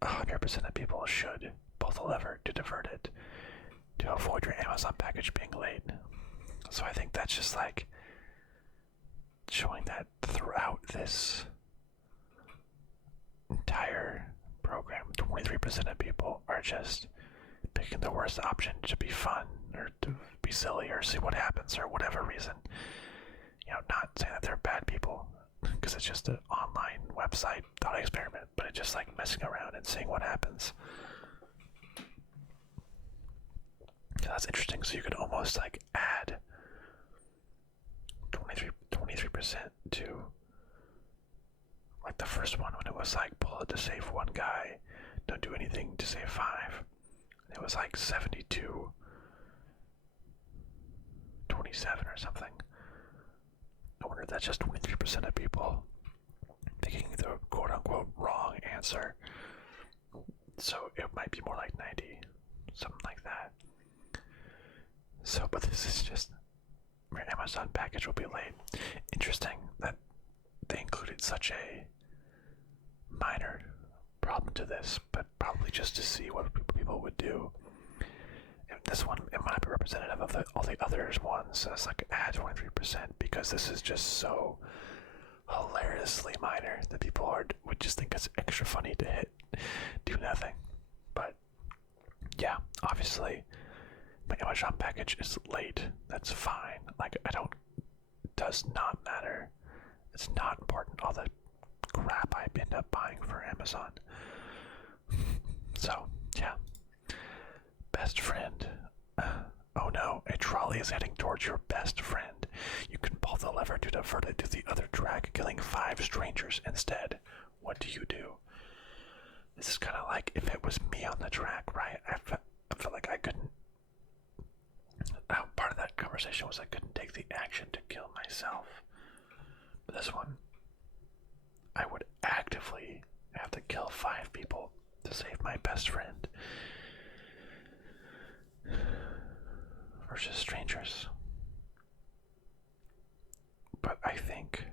100% of people should pull the lever to divert it to avoid your Amazon package being late. So I think that's just showing that throughout this entire program, 23% of people are just picking the worst option to be fun or to be silly or see what happens or whatever reason. Not saying that they're bad people, because it's just an online website thought experiment, but it's just messing around and seeing what happens. So that's interesting. So you could almost add 23% to the first one, when it was pull it to save one guy, don't do anything to save 5. It was 72, 27 or something. I wonder if that's just 23% of people picking the quote-unquote wrong answer. So it might be more 90, something like that. So, but this is just, your Amazon package will be late. Interesting that they included such a minor problem to this, but probably just to see what people would do. And this one, it might be representative of all the others ones as add 23%, because this is just so hilariously minor that people would just think it's extra funny to do nothing. But yeah, obviously my Amazon package is late. That's fine. Does not matter. It's not important. All the crap I end up buying for Amazon. So yeah. Best friend. Oh no, a trolley is heading towards your best friend. You can pull the lever to divert it to the other track, killing 5 strangers instead. What do you do? This is kind of like if it was me on the track, right? I felt like I couldn't. Part of that conversation was I couldn't take the action to kill myself. But this one, I would actively have to kill 5 people to save my best friend. Versus strangers. But I think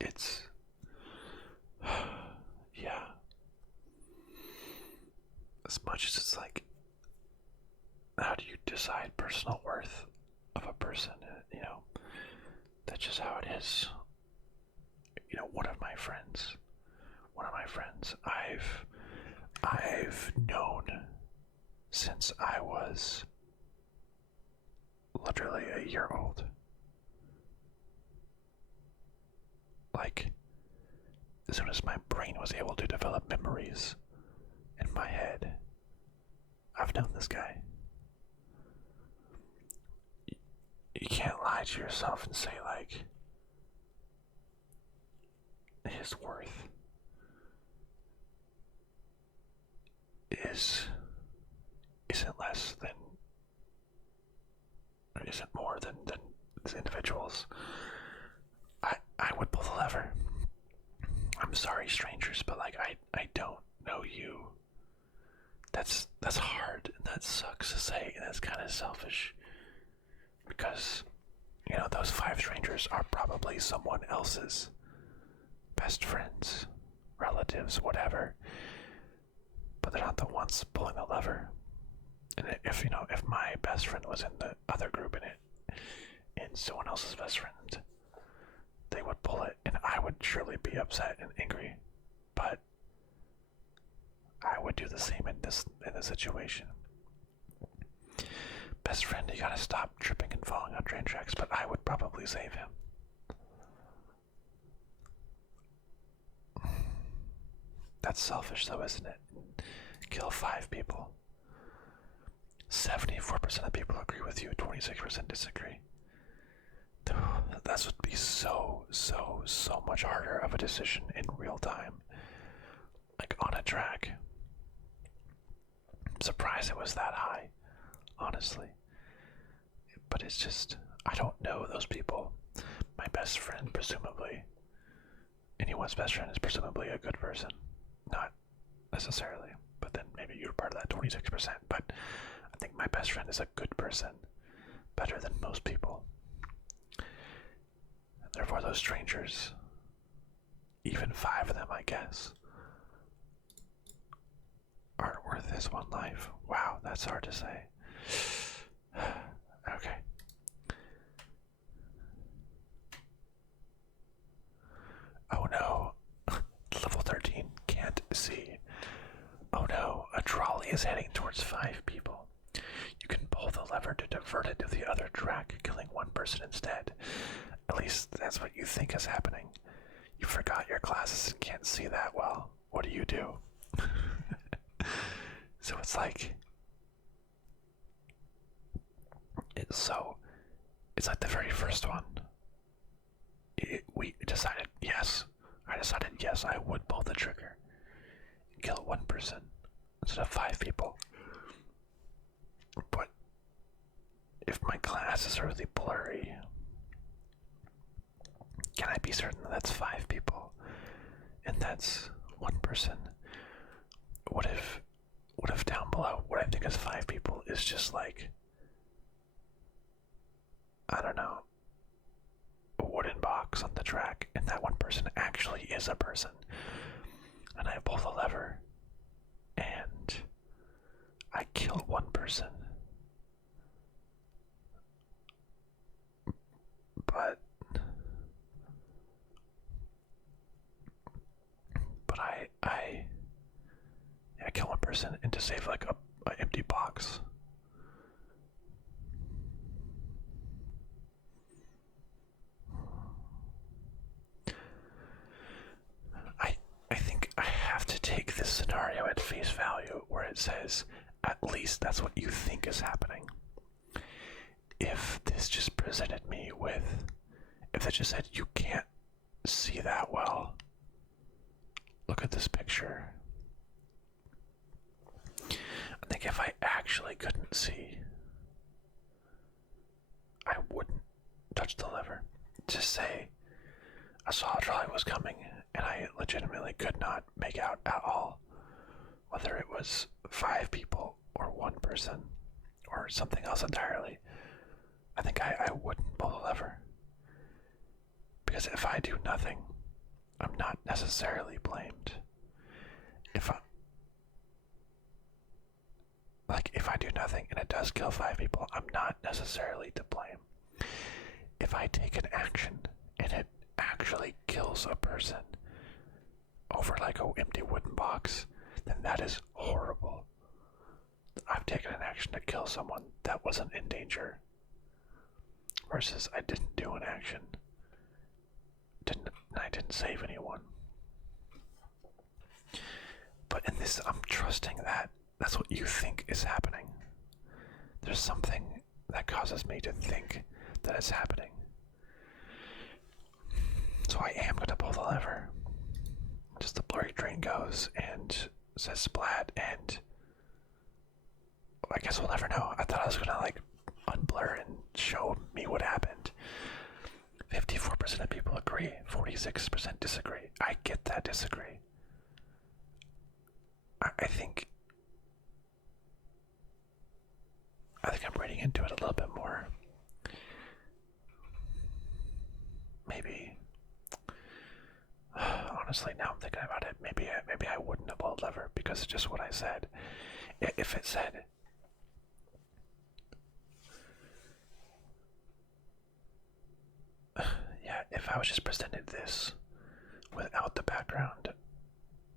it's yeah, as much as it's how do you decide personal worth of a person? That's just how it is. One of my friends I've known since I was literally a year old. As soon as my brain was able to develop memories in my head, I've known this guy. You can't lie to yourself and say his worth isn't less than, or isn't more than these individuals. I would pull the lever. I'm sorry, strangers, but I don't know you. That's hard, and that sucks to say, and that's kind of selfish, because those 5 strangers are probably someone else's best friends, relatives, whatever. But they're not the ones pulling the lever. And if my best friend was in the other group and someone else's best friend, they would pull it, and I would surely be upset and angry. But I would do the same in this situation. Best friend, you gotta stop tripping and falling on train tracks, but I would probably save him. That's selfish though, isn't it? Kill 5 people. 74% of people agree with you, 26% disagree. That would be so much harder of a decision in real time. Like on a track. I'm surprised it was that high, honestly. But it's just, I don't know those people. My best friend, presumably, anyone's best friend is presumably a good person. Not necessarily, but then maybe you're part of that 26%. But I think my best friend is a good person, better than most people. And therefore, those strangers, even 5 of them, I guess, aren't worth his one life. Wow, that's hard to say. Okay. Oh no. Level 13, can't see. Oh no, a trolley is heading towards 5 people. You can pull the lever to divert it to the other track, killing 1 person instead. At least that's what you think is happening. You forgot your glasses and can't see that well. What do? So it's like, it's like the very first one. We decided yes. I decided yes, I would pull the trigger and kill 1 person instead of 5 people. But if my glasses are really blurry, can I be certain that that's 5 people and that's 1 person? What if down below what I think is 5 people is just like, I don't know, a wooden box on the track, and that 1 person actually is a person, and I pull the lever and I kill 1 person, but I kill 1 person and to save like a empty box. I think I have to take this scenario at face value where it says at least that's what you think is happening. If this just presented me with, if it just said you can't see that well, look at this picture. I think if I actually couldn't see, I wouldn't touch the lever. Just say I saw a trolley was coming and I legitimately could not make out at all whether it was 5 people or 1 person or something else entirely. I think I wouldn't pull the lever. Because if I do nothing, I'm not necessarily blamed. If I do nothing and it does kill 5 people, I'm not necessarily to blame. If I take an action and it actually kills a person over like an empty wooden box, then that is horrible. I've taken an action to kill someone that wasn't in danger, versus I didn't do an action, I didn't save anyone. But in this, I'm trusting that that's what you think is happening. There's something that causes me to think that it's happening. So I am going to pull the lever. Just the blurry train goes and says splat, and I guess we'll never know. I thought I was going to like unblur and show me what happened. 54% of people agree, 46% disagree. I get that disagree. I think I'm reading into it a little bit more. Maybe, honestly, now I'm thinking about it, maybe I wouldn't have pulled lever because it's just what I said. If it said, yeah, if I was just presented this without the background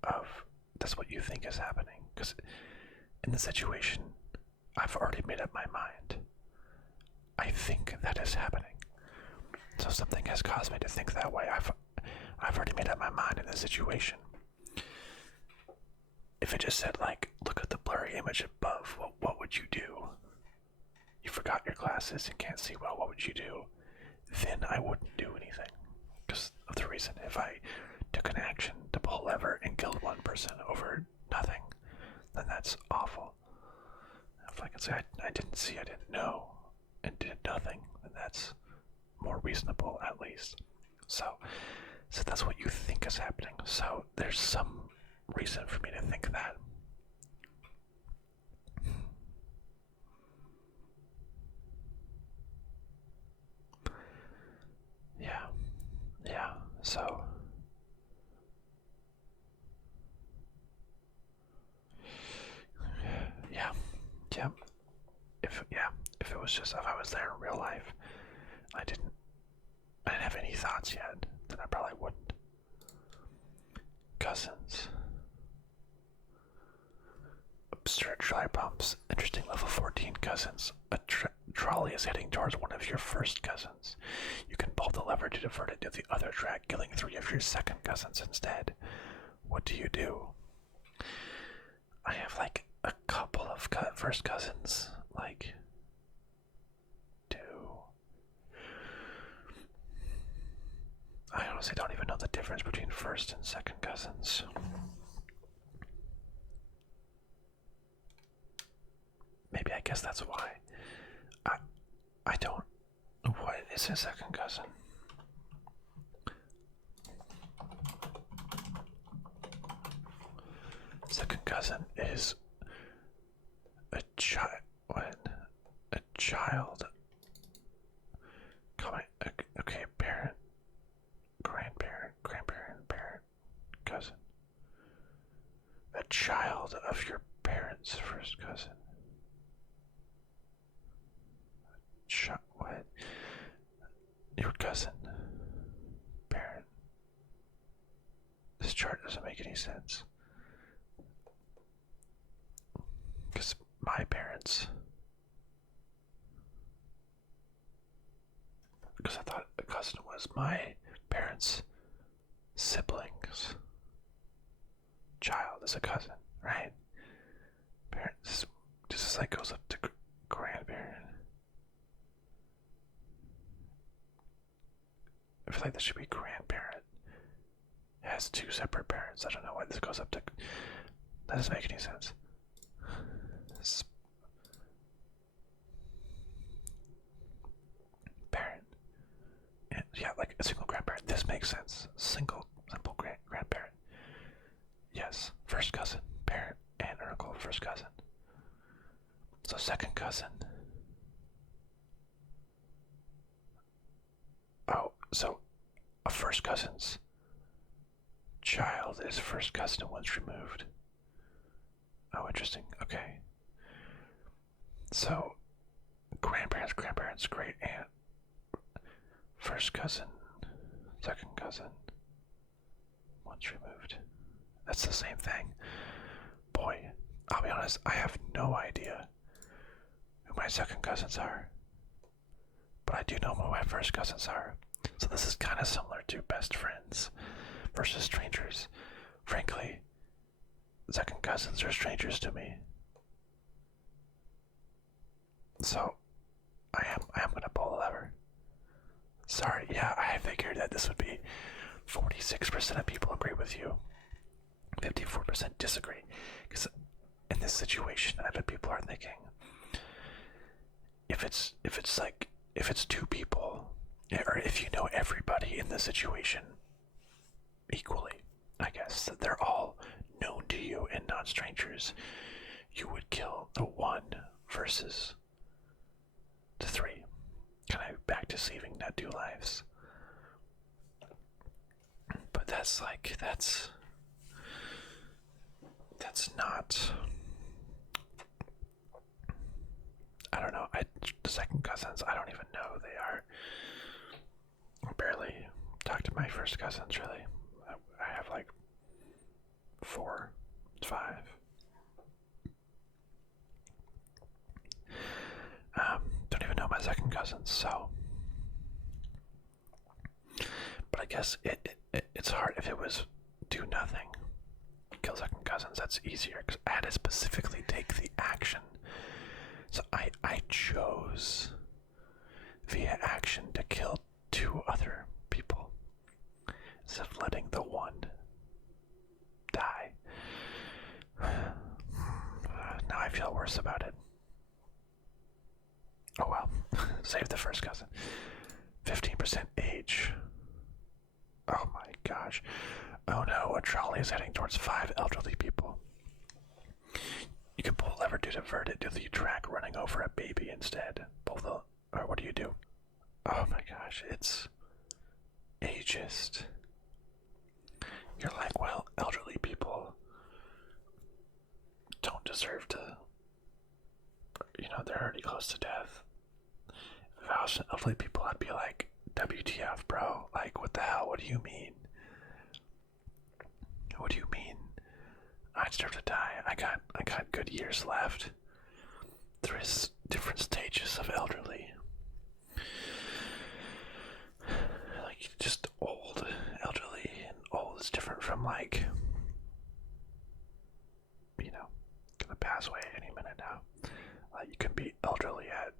of that's what you think is happening, because in the situation, I've already made up my mind. I think that is happening. So something has caused me to think that way. I've already made up my mind in this situation. If it just said, like, look at the blurry image above, what would you do? You forgot your glasses and can't see well, what would you do? Then I wouldn't do anything. Because of the reason, if I took an action to pull a lever and killed one person over nothing, then that's awful. If I can say I didn't see, I didn't know, and did nothing, then that's more reasonable, at least. So that's what you think is happening. So there's some reason for me to think that. Yeah, so yeah, if it was just, if I was there in real life, I didn't have any thoughts yet, then I probably wouldn't. Cousins. Absurd trolley bumps. Interesting level 14 cousins. A trolley is heading towards one of your first cousins. You can pull the lever to divert it to the other track, killing 3 of your second cousins instead. What do you do? I have like a couple of first cousins, like 2. I honestly don't even know the difference between first and second cousins. Maybe I guess that's why. I don't. What is a second cousin? Second cousin is a child. What? A child. Coming. Okay, parent, grandparent, parent, cousin. A child of your parents' first cousin. What? Your cousin. Parent. This chart doesn't make any sense. Because my parents. Because I thought a cousin was my parents' siblings. Child is a cousin, right? Parents. This is like goes up to grandparent. I feel like this should be grandparent. It has 2 separate parents. I don't know why this goes up to. That doesn't make any sense. Parent. Yeah, like a single grandparent. This makes sense. Simple grandparent. Yes. First cousin, parent, aunt or uncle, first cousin. So second cousin. Oh, so a first cousin's child is first cousin once removed. Oh, interesting. Okay. So grandparents, great aunt, first cousin, second cousin, once removed. That's the same thing. Boy, I'll be honest, I have no idea who my second cousins are. But I do know who my first cousins are. So this is kind of similar to best friends versus strangers. Frankly, second cousins are strangers to me. So I am gonna pull the lever. Sorry, yeah, I figured that this would be 46% of people agree with you. 54% disagree. Because in this situation, I bet people are thinking, if it's 2 people, or if you know everybody in the situation equally, I guess, that they're all known to you and not strangers, you would kill the 1 versus the 3. Kind of back to saving that 2 lives. But that's not. I don't know. The second cousins, I don't even know who they are. I barely talk to my first cousins, really. I have like 4, 5. Don't even know my second cousin. cousins, so. But I guess it's hard if it was do nothing. Kill second cousins, that's easier because I had to specifically take the action. So I chose via action to kill 2 other people instead of letting the one die. Now I feel worse about it. Oh well, save the first cousin. 15% age. Oh my gosh. Oh no, a trolley is heading towards 5 elderly people. You can pull a lever to divert it to the track, running over a baby instead. Or what do you do? Oh my gosh, it's ageist. You're like, well, elderly people don't deserve to, they're already close to death. If I was elderly people, I'd be like, WTF, bro? Like, what the hell? What do you mean? What do you mean? I deserve to die. I got good years left. There is different stages of elderly. Like, just old, elderly, and old is different from like, gonna pass away any minute now. You can be elderly at,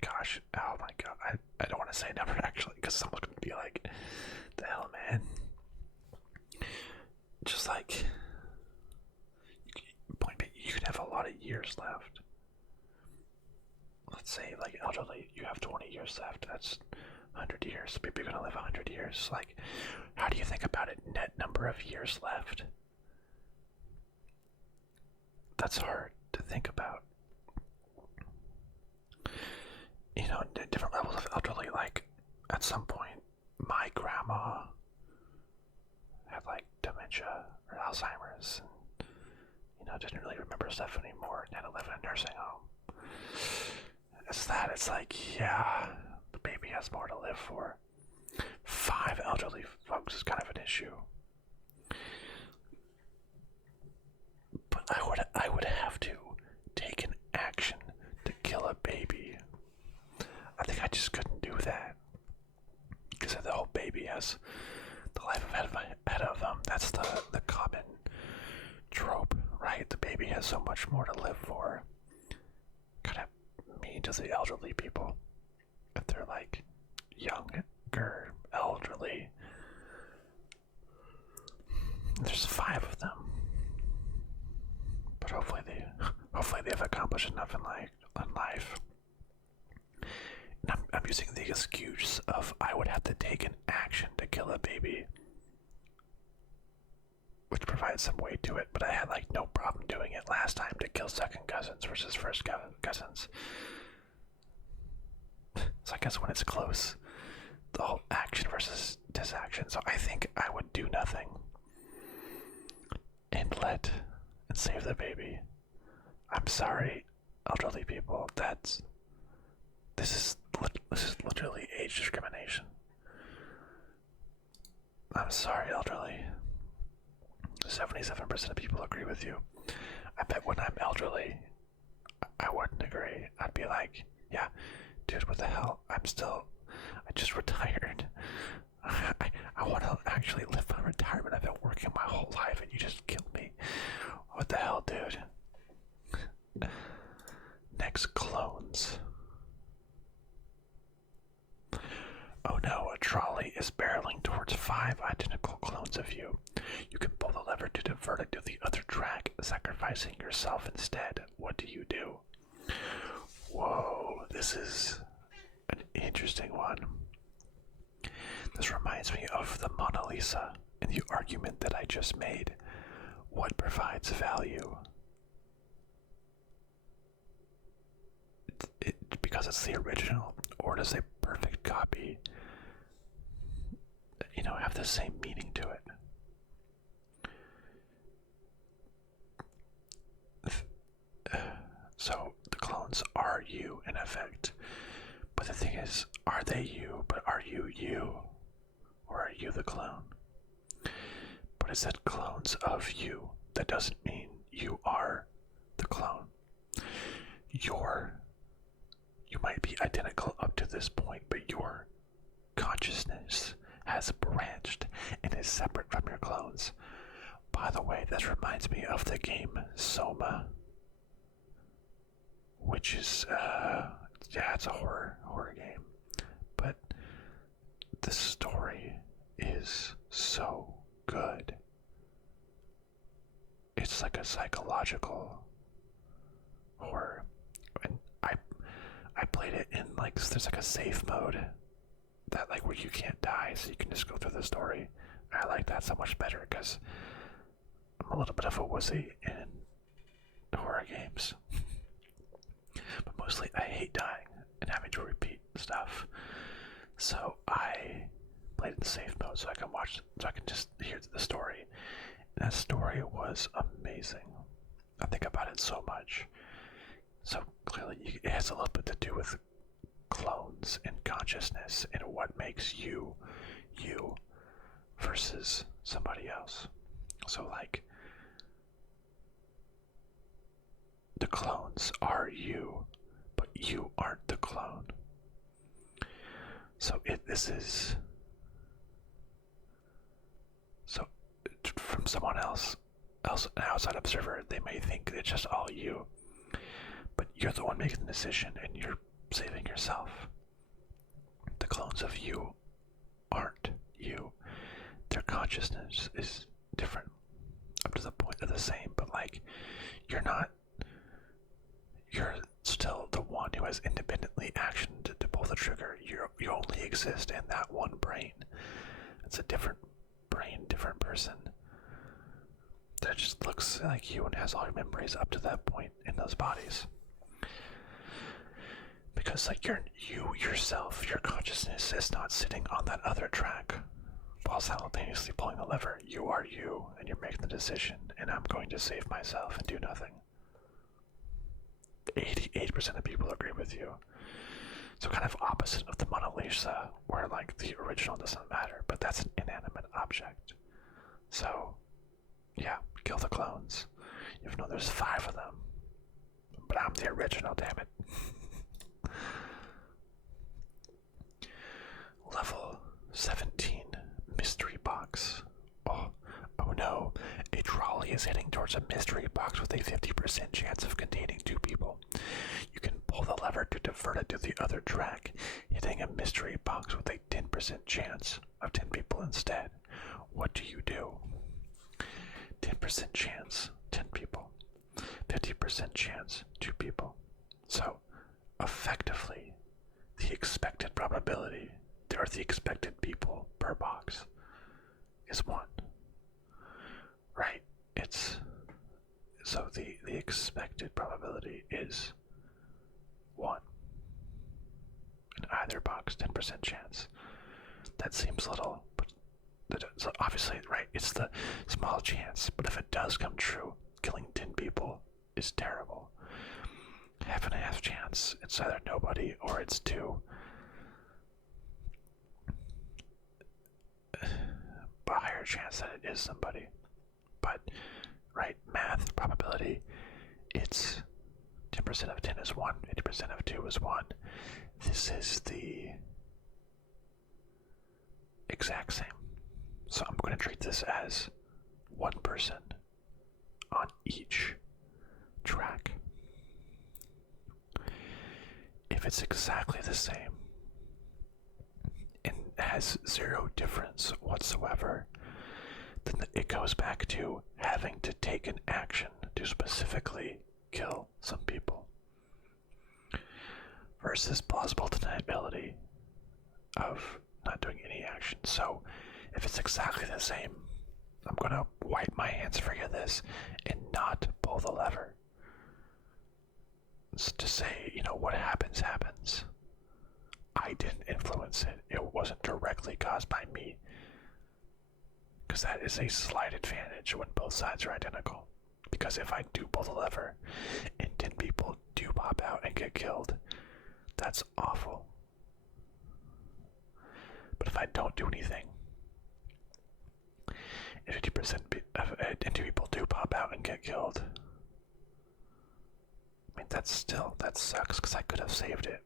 gosh, oh my god, I don't want to say never actually, because someone's gonna be like, the hell, man. Just like, you can have a lot of years left. Let's say, like, elderly, you have 20 years left. That's 100 years. Maybe you're gonna live 100 years. Like, how do you think about it? Net number of years left. That's hard to think about. Different levels of elderly. Like, at some point, my grandma had like dementia or Alzheimer's, and didn't really remember stuff anymore, and had to live in a nursing home. It's like, yeah, the baby has more to live for. 5 elderly folks is kind of an issue. But I would have to take an action to kill a baby. I think I just couldn't do that. Because the whole baby has the life ahead of them. That's the common trope, right? The baby has so much more to live for. Kind of mean to the elderly people. If they're like younger, elderly. There's 5 of them. But hopefully they've accomplished enough in life. And I'm using the excuse of I would have to take an action to kill a baby, which provides some weight to it, but I had like no problem doing it last time to kill second cousins versus first cousins. So I guess when it's close, the whole action versus disaction. So I think I would do nothing and save the baby. I'm sorry, elderly people. This is literally age discrimination. I'm sorry, elderly. 77% of people agree with you. I bet when I'm elderly, I wouldn't agree. I'd be like, yeah, dude, what the hell? I just retired. I want to actually live my retirement. I've been working my whole life and you just killed me. What the hell, dude? Next, clones. Oh no, a trolley is barreling towards 5 identical clones of you. You can pull the lever to divert it to the other track, sacrificing yourself instead. What do you do? Whoa, this is an interesting one. This reminds me of the Mona Lisa and the argument that I just made. What provides value? Because it's the original, or does a perfect copy, have the same meaning to it? So the clones are you in effect, but the thing is, are they you? But are you you, or are you the clone? But it said clones of you. That doesn't mean you are the clone. You identical up to this point, but your consciousness has branched and is separate from your clones. By the way, this reminds me of the game Soma, which is, yeah, it's a horror game. But the story is so good. It's like a psychological horror. And I played it in like, there's like a safe mode that like where you can't die, so you can just go through the story. I like that so much better because I'm a little bit of a wussy in horror games. But mostly I hate dying and having to repeat stuff. So I played in safe mode so I can watch, so I can just hear the story. And that story was amazing. I think about it so much. So clearly it has a little bit to do with clones and consciousness and what makes you you versus somebody else. So like the clones are you, but you aren't the clone. So this is, so from someone else, an outside observer, they may think it's just all you, but you're the one making the decision and you're saving yourself. The clones of you aren't you. Their consciousness is different, up to the point of the same, but like you're still the one who has independently actioned to pull the trigger. You only exist in that one brain. It's a different brain, different person that just looks like you and has all your memories up to that point in those bodies. Because like you yourself, your consciousness is not sitting on that other track while simultaneously pulling the lever. You are you, and you're making the decision, and I'm going to save myself and do nothing. 88% of people agree with you. So kind of opposite of the Mona Lisa, where like the original doesn't matter, but that's an inanimate object. So yeah, kill the clones. Even though there's 5 of them. But I'm the original, damn it. Level 17, mystery box. Oh no, a trolley is heading towards a mystery box with a 50% chance of containing 2 people. You can pull the lever to divert it to the other track, hitting a mystery box with a 10% chance of 10 people instead. What do you do? 10% chance, 10 people. 50% chance, 2 people. So, effectively, the expected probability, or the expected people per box, is 1. Right? So the expected probability is 1. In either box, 10% chance. That seems little, but so obviously, right, it's the small chance, but if it does come true, killing 10 people is terrible. Half and a half chance, it's either nobody or it's 2. But a higher chance that it is somebody. But, right, math, probability, it's 10% of 10 is 1, 50% of 2 is 1. This is the exact same. So I'm going to treat this as 1 person on each track. If it's exactly the same and has 0 difference whatsoever, then it goes back to having to take an action to specifically kill some people versus plausible deniability of not doing any action. So if it's exactly the same, I'm gonna wipe my hands, forget this, and not pull the lever. It's to say, what happens, happens. I didn't influence it. It wasn't directly caused by me. Because that is a slight advantage when both sides are identical. Because if I do pull the lever and 10 people do pop out and get killed, that's awful. But if I don't do anything, and 50% and 2 people do pop out and get killed, I mean, that sucks because I could have saved it.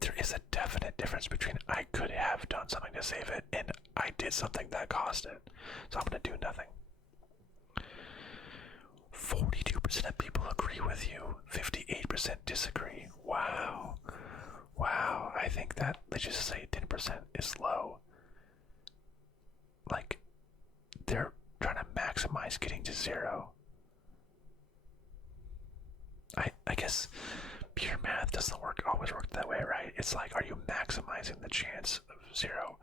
there is a definite difference between I could have done something to save it and I did something that caused it. So I'm going to do nothing. 42% of people agree with you, 58% disagree. Wow. Wow, I think that, let's just say 10% is low. Like, they're trying to maximize getting to 0. I guess pure math doesn't always work that way, right? It's like, are you maximizing the chance of 0?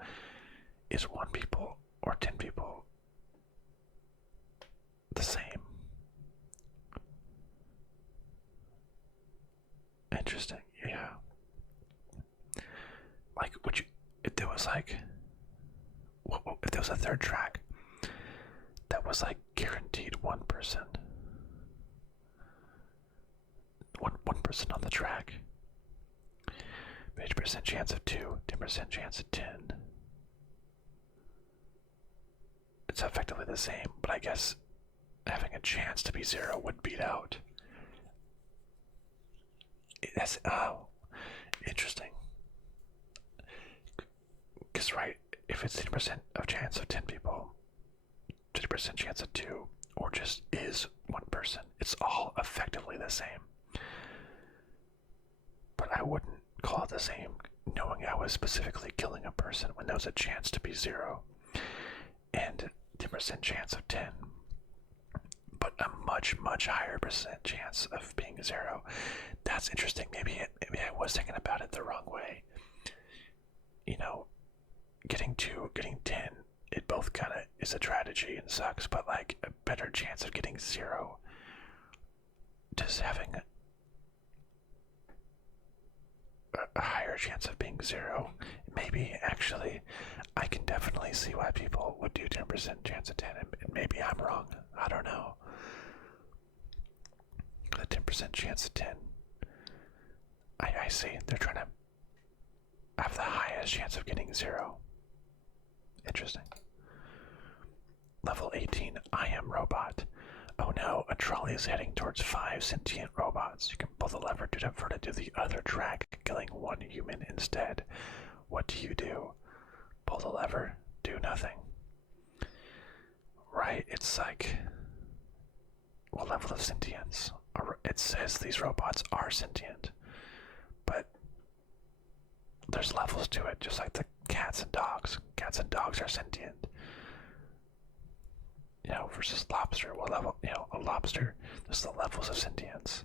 Is 1 people or 10 people the same? Interesting, yeah. Like, would you, if there was like, if there was a third track that was like guaranteed 1%, 1% on the track, 50% chance of 2, 10% chance of 10. It's effectively the same, but I guess having a chance to be 0 would beat out. That's, oh, interesting. Because, right, if it's 10% of chance of 10 people, 50% chance of 2, or just is 1 person, it's all effectively the same. But I wouldn't call it the same knowing I was specifically killing a person when there was a chance to be 0. And 10% chance of 10, but a much, much higher percent chance of being 0. That's interesting. Maybe I was thinking about it the wrong way. You know, getting 2, getting 10, it both kind of is a tragedy and sucks, but like a better chance of getting 0. Just having a higher chance of being 0. Maybe actually, I can definitely see why people would do 10% chance of 10, and maybe I'm wrong. I don't know. The 10% chance of 10. I see. They're trying to have the highest chance of getting 0. Interesting. Level 18, I am robot. Oh no, a trolley is heading towards 5 sentient robots. You can pull the lever to divert it to the other track, killing 1 human instead. What do you do? Pull the lever, do nothing. Right, it's like, what level of sentience? It says these robots are sentient, but there's levels to it, just like the cats and dogs. Cats and dogs are sentient. You know, versus lobster. What level? You know, a lobster, there's the levels of sentience.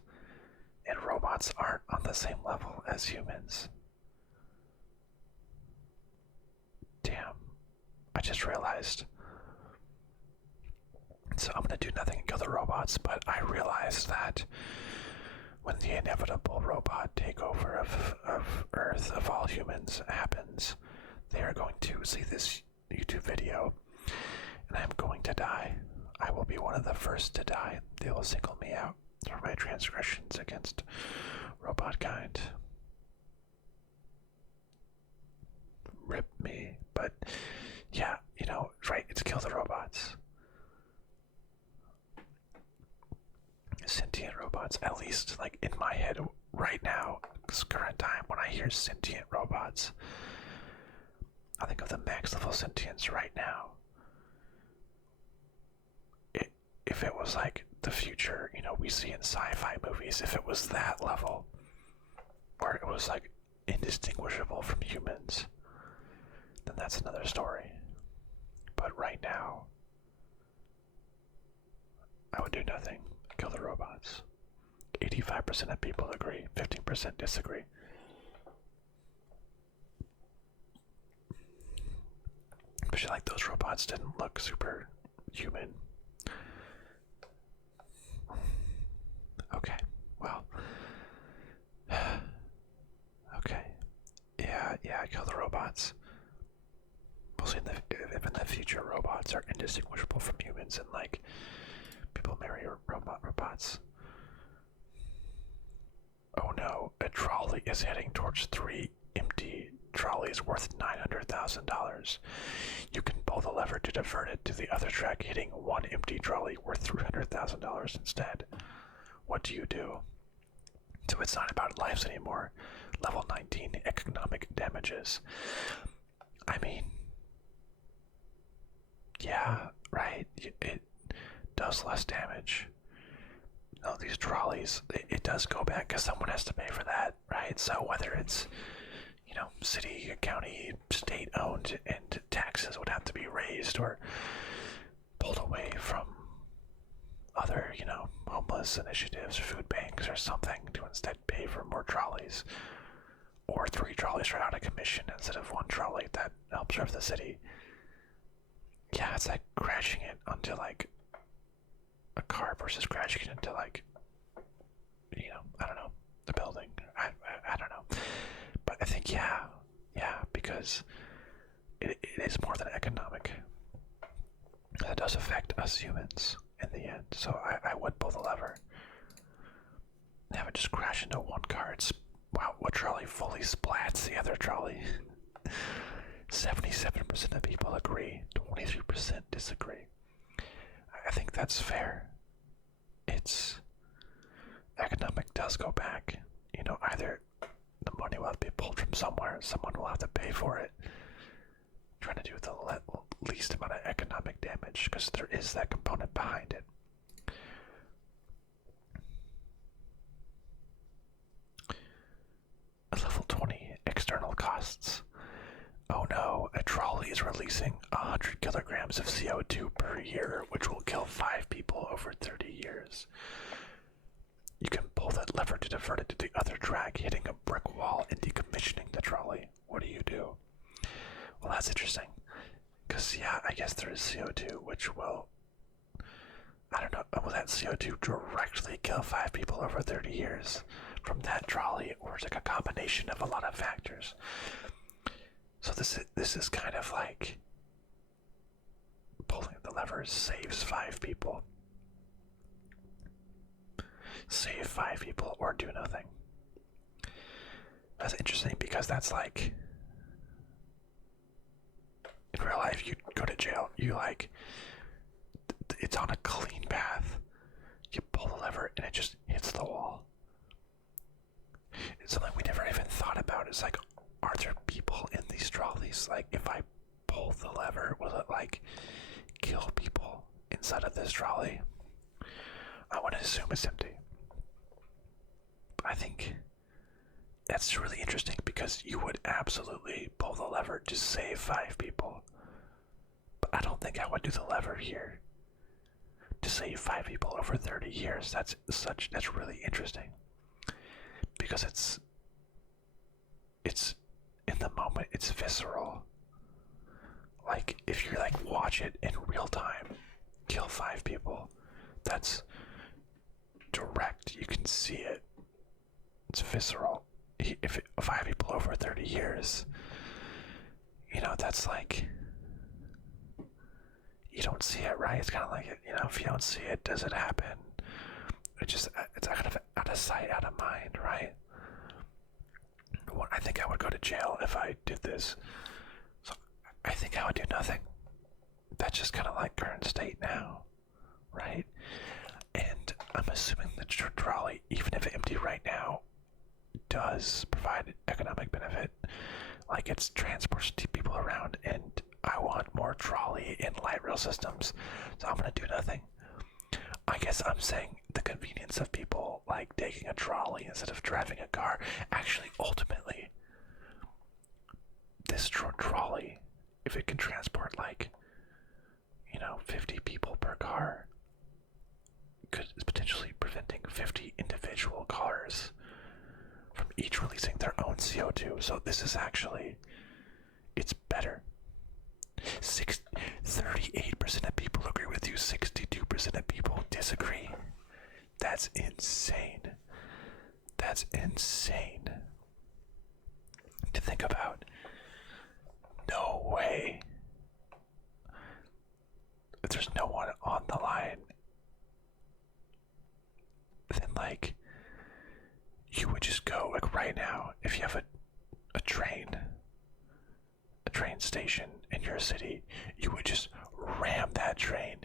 And robots aren't on the same level as humans. Damn. I just realized. So I'm gonna do nothing and kill the robots, but I realized that when the inevitable robot takeover of Earth, of all humans, happens, they are going to see this YouTube video, and I'm going to die. I will be one of the first to die. They will single me out for my transgressions against robot kind. Rip me. But, yeah, you know, right, it's kill the robots. Sentient robots, at least, like, in my head right now, this current time, when I hear sentient robots, I think of the max level sentience right now. If it was like the future, you know, we see in sci-fi movies, if it was that level, where it was like indistinguishable from humans, then that's another story. But right now, I would do nothing. Kill the robots. 85% of people agree, 15% disagree. Especially like those robots didn't look super human. Okay, well. Okay. Yeah, kill the robots. We'll see if in the future robots are indistinguishable from humans and like people marry robots. Oh no, a trolley is heading towards 3 empty trolleys worth $900,000. You can pull the lever to divert it to the other track, hitting 1 empty trolley worth $300,000 instead. What do you do? So it's not about lives anymore. Level 19 economic damages. I mean, yeah, right? It does less damage. No, these trolleys, it does go back because someone has to pay for that, right? So whether it's, city, county, state owned and taxes would have to be raised or pulled away from other, homeless initiatives, food banks or something to instead pay for more trolleys. Or 3 trolleys are out of commission instead of 1 trolley that helps serve the city. Yeah, it's like crashing it onto like a car versus crashing it into like, I don't know, the building. I don't know. But I think, yeah, because it is more than economic. That does affect us humans in the end. So I would pull the lever. Have it just crash into one car. Wow, what trolley fully splats the other trolley? 77% of people agree, 23% disagree. I think that's fair. It's economic does go back. Either the money will have to be pulled from somewhere, someone will have to pay for it. Trying to do the least amount of economic damage because there is that component behind it. Level 20, external costs. Oh no, a trolley is releasing 100 kilograms of CO2 per year, which will kill 5 people over 30 years. You can pull that lever to divert it to the other track, hitting a brick wall and decommissioning the trolley. What do you do? Well, that's interesting. Because, yeah, I guess there is CO2, which will, I don't know, will that CO2 directly kill 5 people over 30 years from that trolley, or is it like a combination of a lot of factors? So this is kind of like pulling the levers saves 5 people. Save 5 people or do nothing. That's interesting because that's like, in real life you go to jail, it's on a clean path. You pull the lever and it just hits the wall. It's something we never even thought about. It's like, are there people in these trolleys? Like, if I pull the lever, will it like kill people inside of this trolley? I want to assume it's empty. I think that's really interesting because you would absolutely pull the lever to save 5 people. But I don't think I would do the lever here to save 5 people over 30 years. That's really interesting. Because it's in the moment, it's visceral. Like, if you like watch it in real time, kill 5 people, that's direct. You can see it. It's visceral. If 5 people over 30 years, that's like, you don't see it, right? It's kind of like, if you don't see it, does it happen? It's kind of out of sight, out of mind, right? I think I would go to jail if I did this. So I think I would do nothing. That's just kind of like current state now, right? And I'm assuming the trolley, even if empty right now, does provide economic benefit. Like, it's transports people around, and I want more trolley and light rail systems, so I'm gonna do nothing. I guess I'm saying the convenience of people like taking a trolley instead of driving a car. Actually, ultimately, this trolley, if it can transport like, 50 people per car, is potentially preventing 50 individual cars from each releasing their own CO2. So this is actually, it's better. 38% of people agree with you, 62% of people disagree. That's insane. That's insane to think about. No way. If there's no one on the line, then like, you would just go, like right now, if you have a train station in your city, you would just ram that train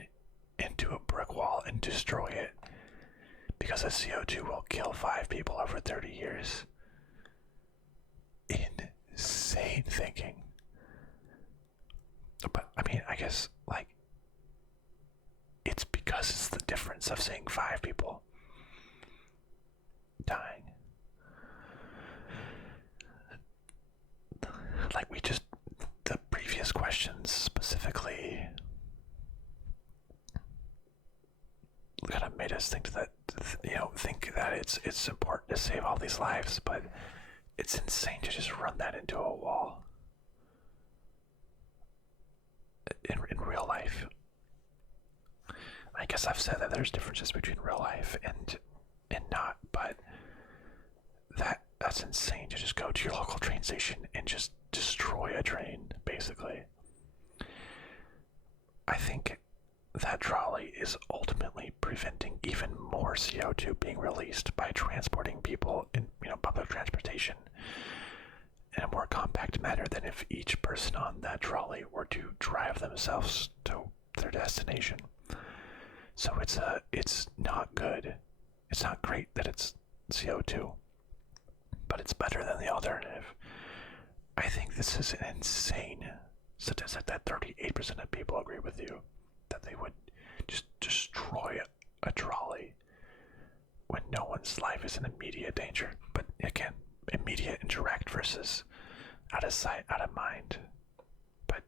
into a brick wall and destroy it, because the CO2 will kill 5 people over 30 years. insane thinking. But I mean, I guess like it's because it's the difference of seeing 5 people dying. Like the previous questions specifically kind of made us think that, think that it's important to save all these lives, but it's insane to just run that into a wall in real life. I guess I've said that there's differences between real life and not, but that's insane to just go to your local train station and just destroy a train, basically. I think that trolley is ultimately preventing even more CO2 being released by transporting people in public transportation in a more compact manner than if each person on that trolley were to drive themselves to their destination. So it's not good. It's not great that it's CO2, but it's better than the alternative. I think this is an insane statistic that 38% of people agree with you that they would just destroy a trolley when no one's life is in immediate danger. But again, immediate and direct versus out of sight, out of mind. But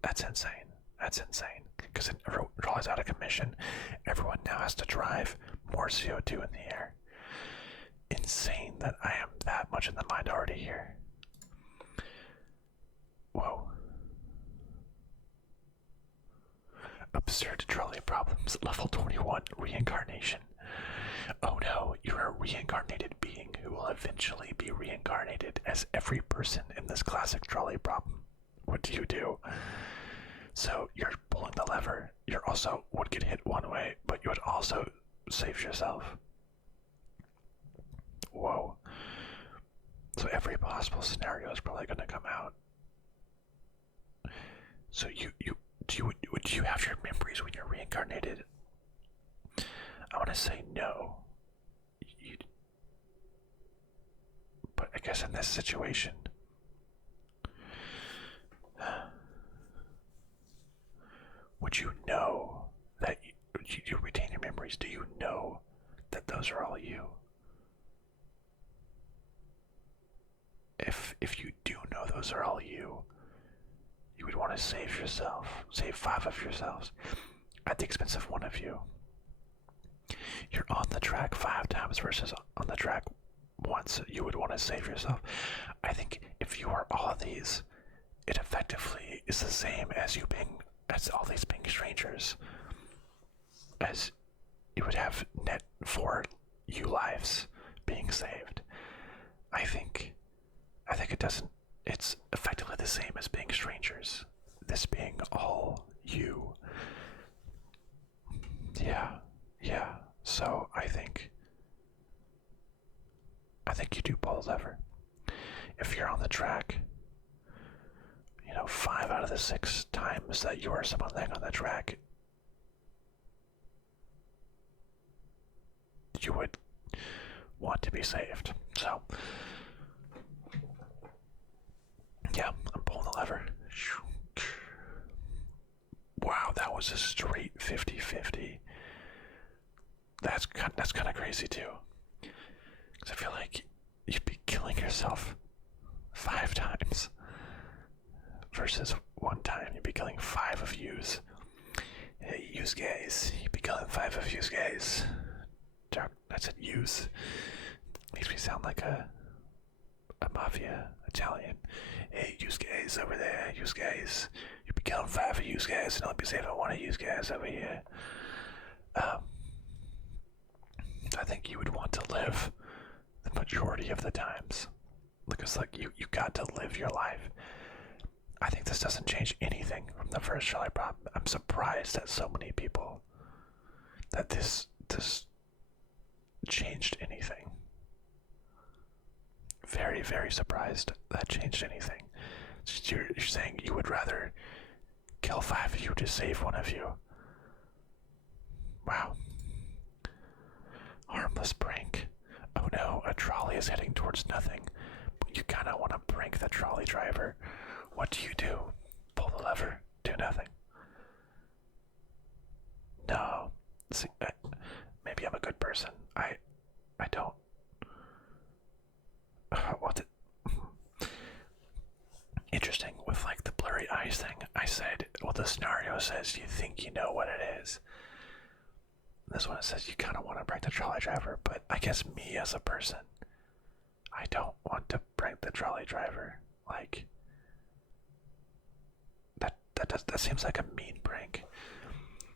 that's insane. That's insane. Because it draws out of commission. Everyone now has to drive more CO2 in the air. Insane that I am that much in the minority here. Whoa. Absurd trolley problems. Level 21. Reincarnation. Oh no, you're a reincarnated being who will eventually be reincarnated as every person in this classic trolley problem. What do you do? So you're pulling the lever. You also would get hit one way, but you would also save yourself. Whoa. So every possible scenario is probably going to come out. So do you have your memories when you're reincarnated? I want to say no. But I guess in this situation, would you know that you retain your memories? Do you know that those are all you? If you do know those are all you, you would want to save yourself. Save 5 of yourselves at the expense of 1 of you. You're on the track 5 times versus on the track once. You would want to save yourself. I think if you are all of these, it effectively is the same as as all these being strangers. As you would have net 4 you lives being saved. I think it doesn't. It's effectively the same as being strangers. This being all you. Yeah. So I think you do pull the lever. If you're on the track, 5 out of the 6 times that you are someone laying on the track, you would want to be saved. So, yeah, I'm pulling the lever. Wow, that was a straight 50-50. That's kind of crazy too. Because I feel like you'd be killing yourself 5 times versus 1 time. You'd be killing 5 of yous. Hey, yous guys. You'd be killing 5 of yous guys. I said yous. Makes me sound like a mafia Italian. Hey, yous guys over there. Yous guys. You'd be killing 5 of yous guys, and I'll be saving 1 of yous guys over here. I think you would want to live the majority of the times. Because you got to live your life. I think this doesn't change anything from the first trolley problem. I'm surprised that so many people that this changed anything. Very, very surprised that changed anything. You're saying you would rather kill 5 of you to save 1 of you. Wow. Harmless Prank. Oh no, a trolley is heading towards nothing. You kind of want to prank the trolley driver. What do? Pull the lever. Do nothing. No. See, maybe I'm a good person. I don't. What? Interesting. With like the blurry eyes thing, I said, well, the scenario says you think you know what it is. This one it says you kind of want to prank the trolley driver, but I guess me as a person, I don't want to prank the trolley driver. Like that seems like a mean prank.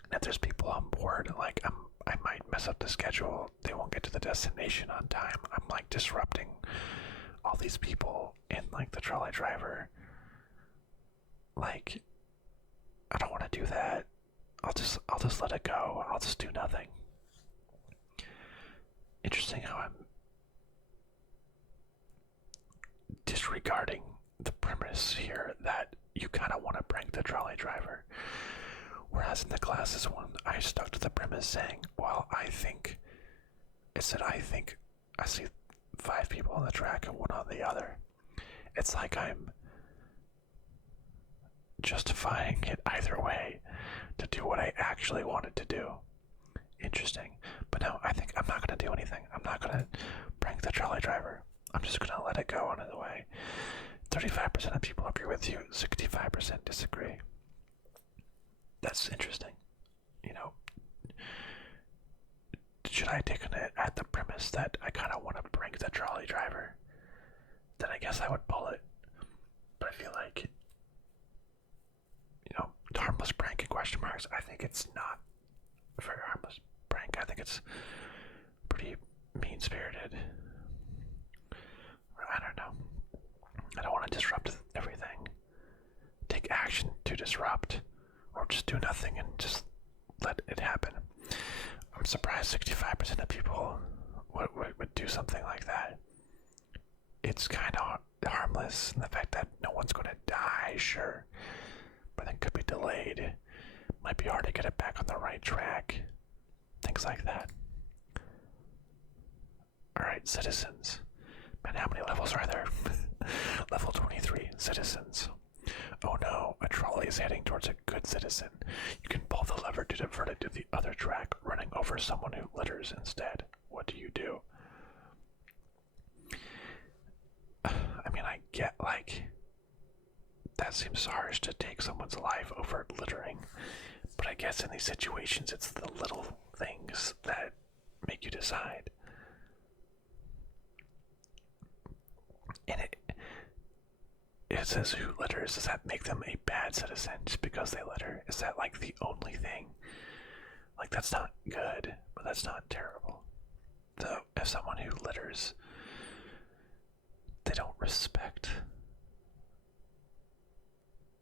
And if there's people on board, like I might mess up the schedule. They won't get to the destination on time. I'm like disrupting all these people in like the trolley driver. Like I don't want to do that. I'll just let it go. I'll just do nothing. Interesting how I'm disregarding the premise here that you kind of want to prank the trolley driver. Whereas in the classes one, I stuck to the premise saying, well, I think I see 5 people on the track and 1 on the other. It's like I'm justifying it either way to do what I actually wanted to do. Interesting. But no, I think I'm not going to do anything. I'm not going to prank the trolley driver. I'm just going to let it go on the way. 35% of people agree with you, 65% disagree. That's interesting. You know, should I take it at the premise that I kind of want to prank the trolley driver? Then I guess I would pull it. But I feel like, you know, harmless prank in question marks, I think it's not a very harmless prank. I think it's pretty mean-spirited. I don't know. I don't want to disrupt everything. Take action to disrupt. Or just do nothing and just let it happen. I'm surprised 65% of people would do something like that. It's kind of harmless in the fact that no one's going to die, sure. But it could be delayed. Might be hard to get it back on the right track. Things like that. Alright, citizens. Man, how many levels are there? Level 23, citizens. Oh no, a trolley is heading towards a good citizen. You can pull the lever to divert it to the other track, running over someone who litters instead. What do? I mean, I get, like, that seems harsh to take someone's life over littering, but I guess in these situations it's the little things that make you decide. And it says who litters. Does that make them a bad citizen just because they litter? Is that like the only thing? Like, that's not good, but that's not terrible. Though, if someone who litters, they don't respect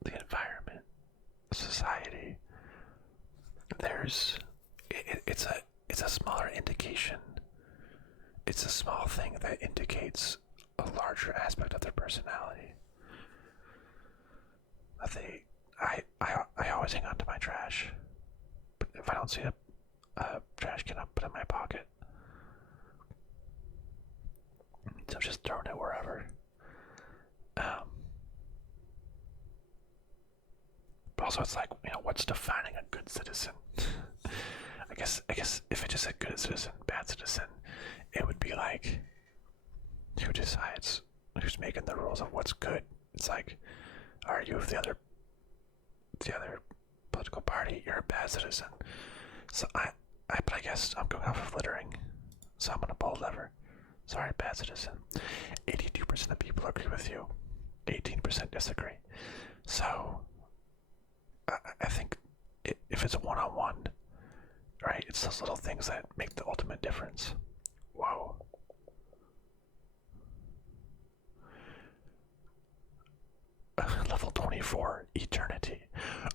the environment, society, it's a smaller indication. It's a small thing that indicates a larger aspect of their personality. I always hang on to my trash. But if I don't see a trash can, I'll put it in my pocket. So I'm just throwing it wherever. But also it's like, you know, what's defining a good citizen? I guess if it just said good citizen, bad citizen, it would be like, who decides? Who's making the rules of what's good? It's like, are you of the other political party? You're a bad citizen. So but I guess I'm going off of littering. So I'm gonna pull a lever. Sorry, bad citizen. 82% of people agree with you. 18% disagree. So I think if it's a one-on-one, right, it's those little things that make the ultimate difference. Whoa. Level 24, eternity.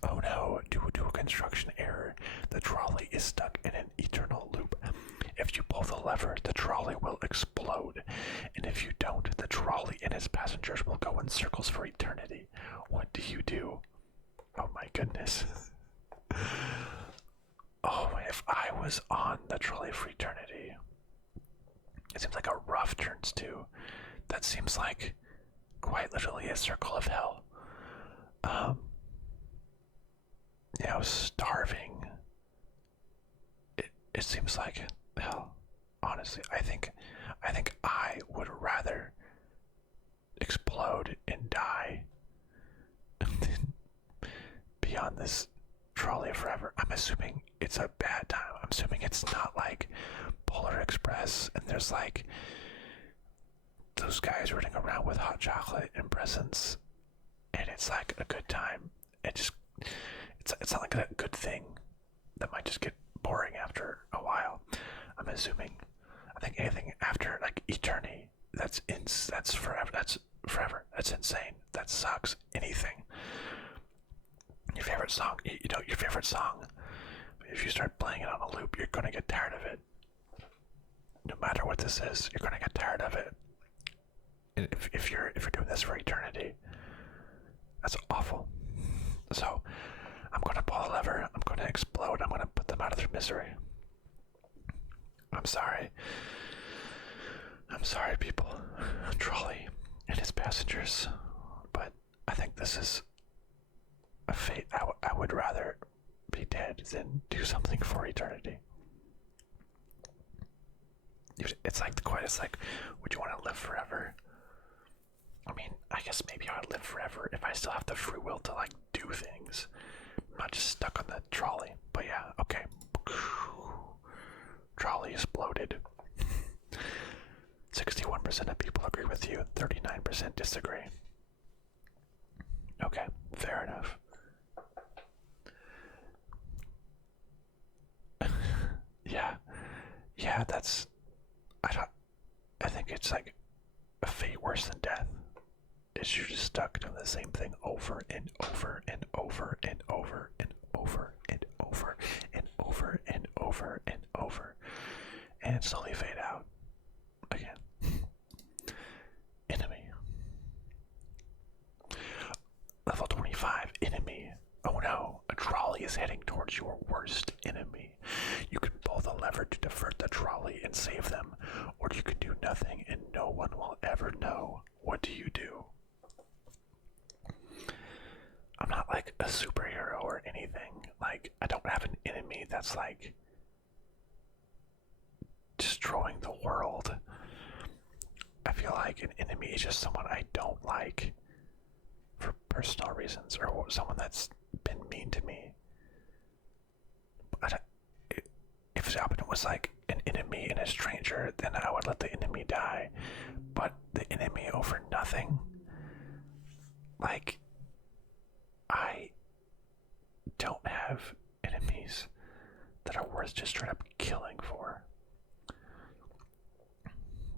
Oh no, due to a construction error, the trolley is stuck in an eternal loop. If you pull the lever, the trolley will explode. And if you don't, the trolley and its passengers will go in circles for eternity. What do? Oh my goodness. Oh, if I was on the trolley for eternity, it seems like a rough turns to. That seems like quite literally a circle of hell. Starving. It seems like hell. Honestly, I think I would rather explode and die than be on this trolley forever. I'm assuming it's a bad time. I'm assuming it's not like Polar Express and there's like those guys running around with hot chocolate and presents and it's like a good time. It's not like a good thing that might just get boring after a while. I'm assuming. I think anything after like eternity, that's forever. That's forever. That's insane. That sucks. Anything. Your favorite song, your favorite song. If you start playing it on a loop, you're gonna get tired of it. No matter what this is, you're gonna get tired of it. And if you're doing this for eternity, that's awful. So I'm gonna pull a lever. I'm gonna explode. I'm gonna put them out of their misery. I'm sorry. I'm sorry, people. Trolley and his passengers. But I think this is a fate. I would rather be dead than do something for eternity. It's like would you want to live forever? I mean, I guess maybe I would live forever if I still have the free will to like do things. I'm not just stuck on the trolley. But yeah, okay. Trolley exploded. 61% of people agree with you, 39% disagree. Okay, fair enough. Yeah, that's, I think it's like a fate worse than death. Is you're just stuck doing the same thing over and over and over and over and over and over and over and over and over and slowly fade out again. Enemy. Level 25, enemy. Oh no, a trolley is heading towards your worst enemy. You can pull the lever to divert the trolley and save them, or you can do nothing and no one will ever know. What do you do? I'm not like a superhero or anything. Like, I don't have an enemy that's like destroying the world. I feel like an enemy is just someone I don't like for personal reasons, or someone that's been mean to me. But if it was like an enemy and a stranger, then I would let the enemy die. But the enemy over nothing, like, I don't have enemies that are worth just straight up killing for.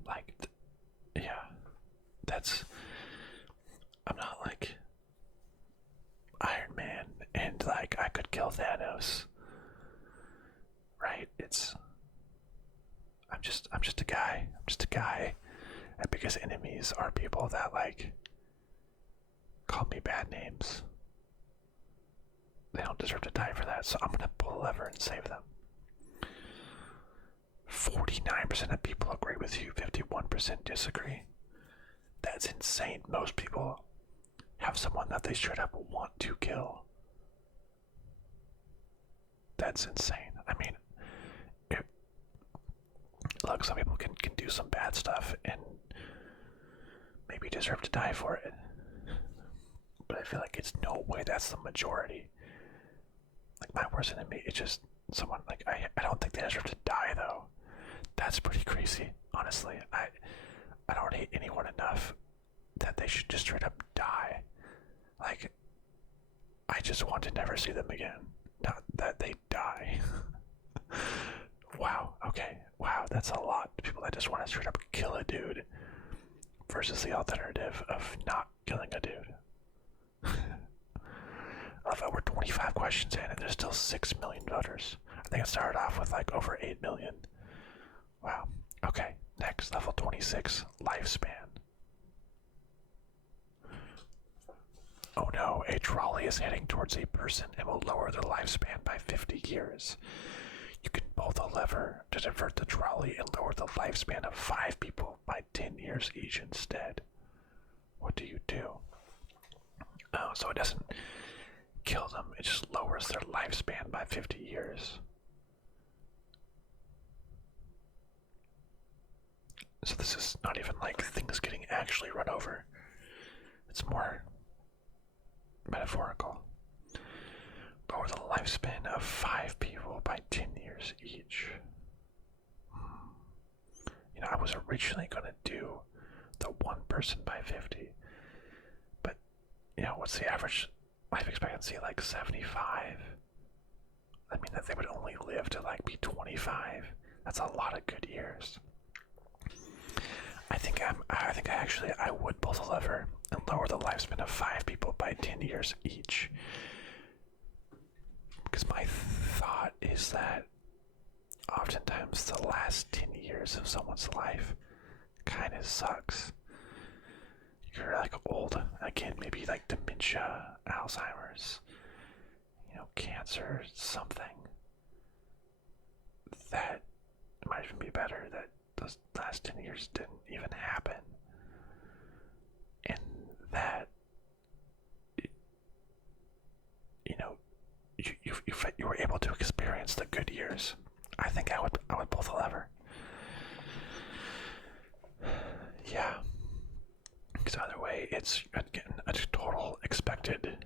Like, yeah, I'm not like Iron Man and like I could kill Thanos, right? I'm just a guy. And because enemies are people that like call me bad names, they don't deserve to die for that, so I'm gonna pull a lever and save them. 49% of people agree with you, 51% disagree. That's insane. Most people have someone that they straight up want to kill. That's insane. I mean, look, some people can do some bad stuff and maybe deserve to die for it. But I feel like it's no way that's the majority. Like, my worst enemy is just someone, like, I don't think they deserve to die, though. That's pretty crazy, honestly. I don't hate anyone enough that they should just straight up die. Like, I just want to never see them again. Not that they die. Wow, okay. Wow, that's a lot. People that just want to straight up kill a dude versus the alternative of not killing a dude. I love that we're 25 questions in and there's still 6 million voters. I think it started off with like over 8 million. Wow. Okay, next, level 26, lifespan. Oh no, a trolley is heading towards a person and will lower their lifespan by 50 years. You can pull the lever to divert the trolley and lower the lifespan of 5 people by 10 years each instead. what do you do? Oh, so it doesn't kill them, it just lowers their lifespan by 50 years. So this is not even like things getting actually run over. It's more metaphorical. Lower the lifespan of 5 people by 10 years each. You know, I was originally going to do the 1 person by 50. But, you know, what's the average life expectancy? Like 75? I mean, that they would only live to like be 25. That's a lot of good years. I would pull the lever and lower the lifespan of 5 people by 10 years each. Because my thought is that oftentimes the last 10 years of someone's life kind of sucks. You're like old, again, maybe like dementia, Alzheimer's, you know, cancer, something. That might even be better that those last 10 years didn't even happen. And that, you know, you were able to experience the good years. I think I would pull the lever. Yeah. Because either way, it's getting a total expected,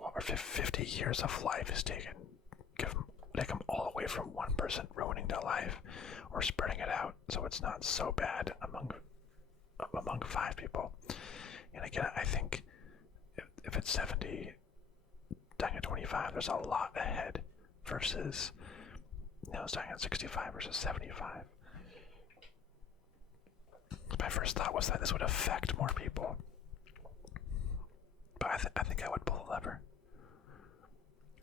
or 50 years of life is taken. Take them all away from one person ruining their life, or spreading it out so it's not so bad among 5 people. And again, I think if it's 70, dying at 25, there's a lot ahead versus, you know, dying at 65 versus 75. My first thought was that this would affect more people, but I think I would pull the lever.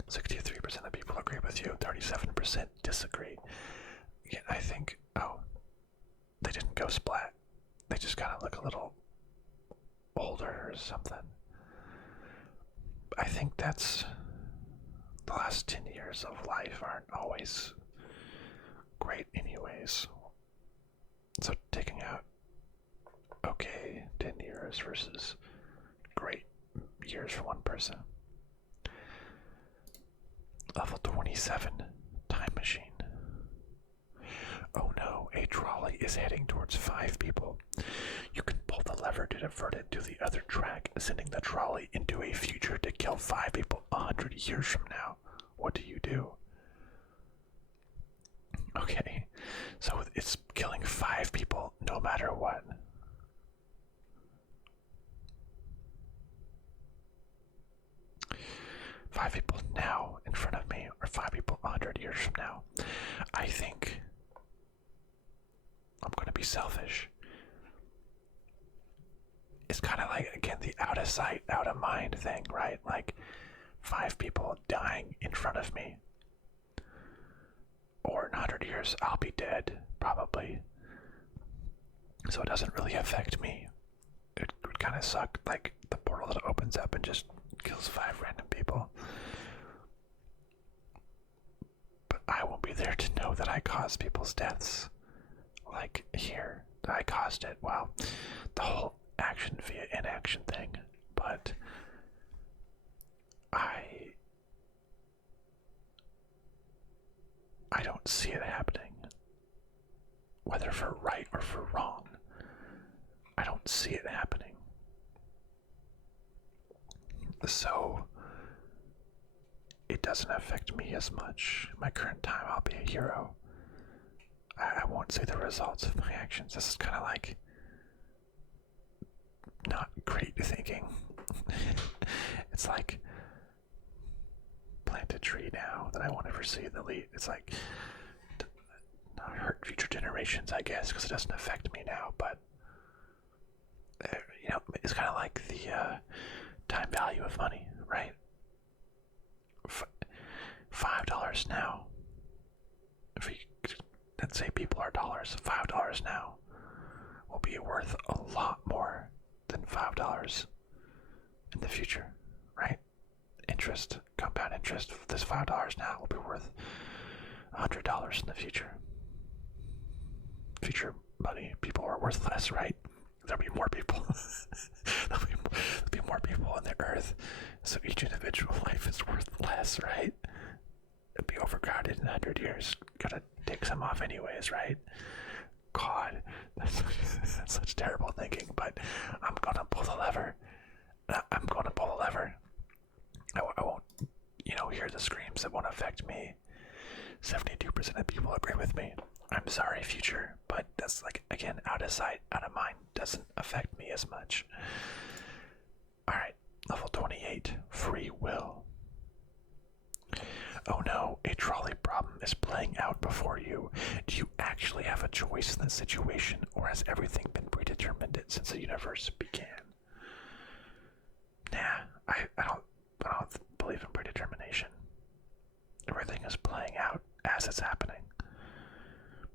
63% of people agree with you, 37% disagree. Again, I think, they didn't go splat. They just kind of look a little older or something. I think that's the last 10 years of life aren't always great anyways. So taking out 10 years versus great years for one person. Level 27, time machine. Oh no, a trolley is heading towards 5 people. You can pull the lever to divert it to the other track, sending the trolley into a future to kill 5 people 100 years from now. What do you do? Okay, so it's killing 5 people no matter what. Five people now in front of me, or 5 people 100 years from now. I think I'm going to be selfish. It's kind of like, again, the out of sight, out of mind thing, right? Like 5 people dying in front of me. Or in 100 years, I'll be dead, probably. So it doesn't really affect me. It would kind of suck, like the portal that opens up and just kills 5 random people. But I won't be there to know that I caused people's deaths. Like here, that I caused it. Well, the whole action via inaction thing. But I don't see it happening. Whether for right or for wrong. I don't see it happening. So it doesn't affect me as much. My current time, I'll be a hero. I won't see the results of my actions. This is kind of like not great thinking. It's like plant a tree now that I won't ever see the leaf. It's like not hurt future generations, I guess, because it doesn't affect me now. But you know, it's kind of like the time value of money, right? $5 now. If we, let's say people are dollars, $5 now will be worth a lot more than $5 in the future, right? Interest, compound interest, this $5 now will be worth $100 in the future. Future money, people are worth less, right? There'll be more people. there'll be more people on the earth, so each individual life is worth less, right? It'll be overcrowded in 100 years. Gotta take some off anyways, right? God, that's such terrible thinking, but I'm gonna pull the lever. I'm gonna pull the lever. I won't, hear the screams. That won't affect me. 72% of people agree with me. I'm sorry, future, but that's like, again, out of sight, out of mind. Doesn't affect me as much. Alright, level 28, free will. Oh no, a trolley problem is playing out before you. Do you actually have a choice in this situation, or has everything been predetermined since the universe began? Nah, I don't believe in predetermination. Everything is playing out as it's happening.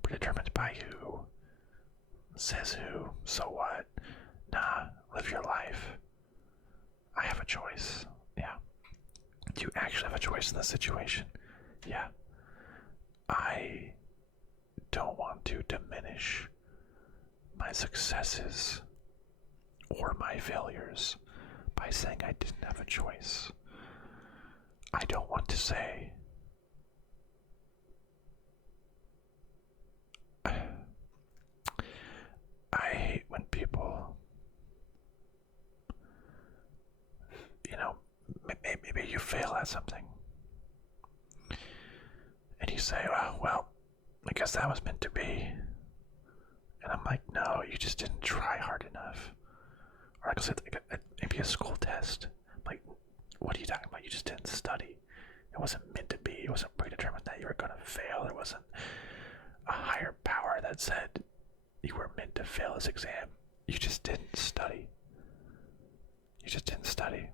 Predetermined by who? Says who? So what? Nah, live your life. I have a choice. Yeah. Do you actually have a choice in this situation? Yeah. I don't want to diminish my successes or my failures by saying I didn't have a choice. I don't want to say I hate when people, maybe you fail at something and you say, oh, well, I guess that was meant to be. And I'm like, no, you just didn't try hard enough. Or like I said, maybe a school test. Like, what are you talking about? You just didn't study. It wasn't meant to be. It wasn't predetermined that you were going to fail. There wasn't a higher power that said you were meant to fail this exam. You just didn't study. You just didn't study.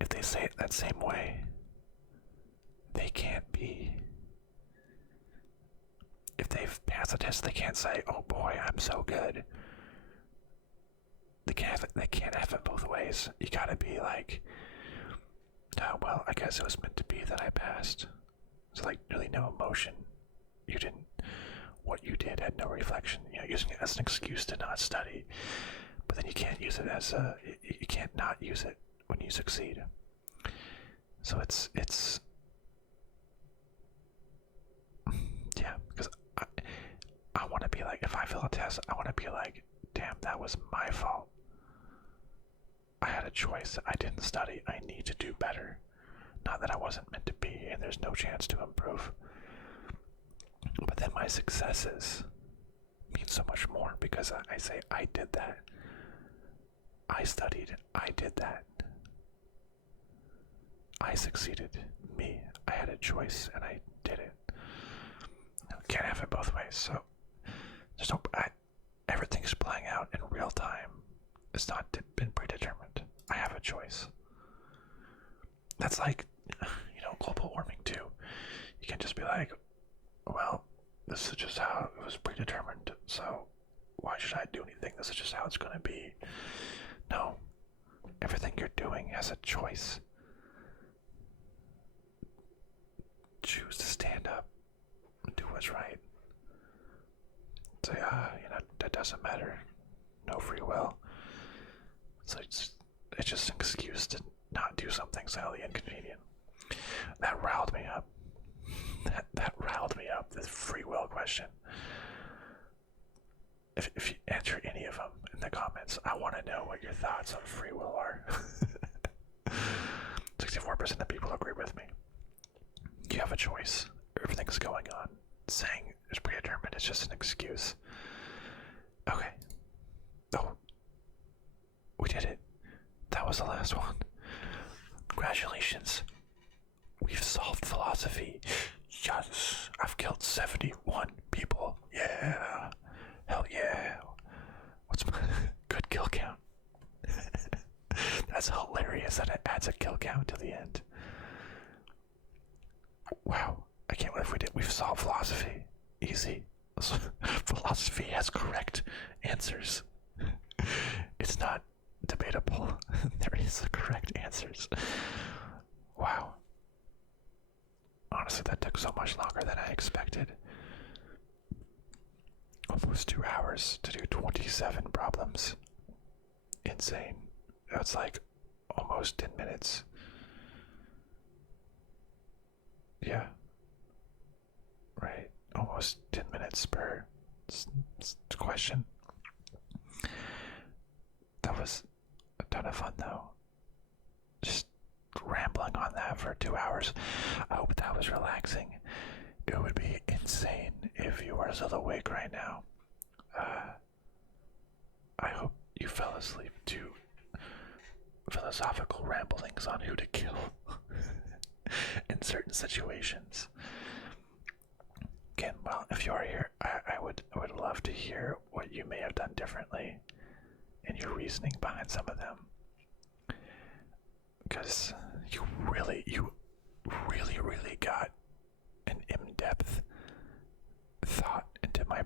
If they say it that same way, they can't be. If they've passed a test, they can't say, oh boy, I'm so good. They can't have it both ways. You gotta be like, oh, well, I guess it was meant to be that I passed. It's like really no emotion. You didn't, what you did had no reflection. Using it as an excuse to not study. But then you can't use it as you can't not use it when you succeed. So it's yeah, because I want to be like, if I fail a test, I want to be like, damn, that was my fault. I had a choice. I didn't study. I need to do better. Not that I wasn't meant to be and there's no chance to improve. But then my successes mean so much more because I say, I did that. I studied. I did that. I succeeded. Me. I had a choice and I did it. Can't have it both ways. So there's no. Everything's playing out in real time. It's not been predetermined. I have a choice. That's like, global warming too. You can just be like, well, this is just how it was predetermined. So why should I do anything? This is just how it's going to be. No. Everything you're doing has a choice. Choose to stand up and do what's right. Say, that doesn't matter. No free will. So it's just an excuse to not do something highly inconvenient. That riled me up. That riled me up, this free will question. If you answer any of them in the comments, I want to know what your thoughts on free will are. 64% of people agree with me. You have a choice. Everything's going on. Saying it's predetermined is just an excuse. Okay. Oh. We did it. That was the last one. Congratulations. We've solved philosophy. Yes. I've killed 71 people. Yeah. Hell yeah. What's my good kill count? That's hilarious that it adds a kill count to the end. Wow. I can't believe we've solved philosophy. Easy. Philosophy has correct answers. It's not debatable. There is correct answers. Wow. Honestly, that took so much longer than I expected. Almost 2 hours to do 27 problems. Insane. That's like almost 10 minutes. Yeah. Right. Almost 10 minutes per question. That was a ton of fun though. Just rambling on that for 2 hours. I hope that was relaxing. It would be insane if you were still awake right now. I hope you fell asleep to philosophical ramblings on who to kill in certain situations. Again, well, if you are here, I would love to hear what you may have done differently and your reasoning behind some of them. Because you really got an in-depth thought into my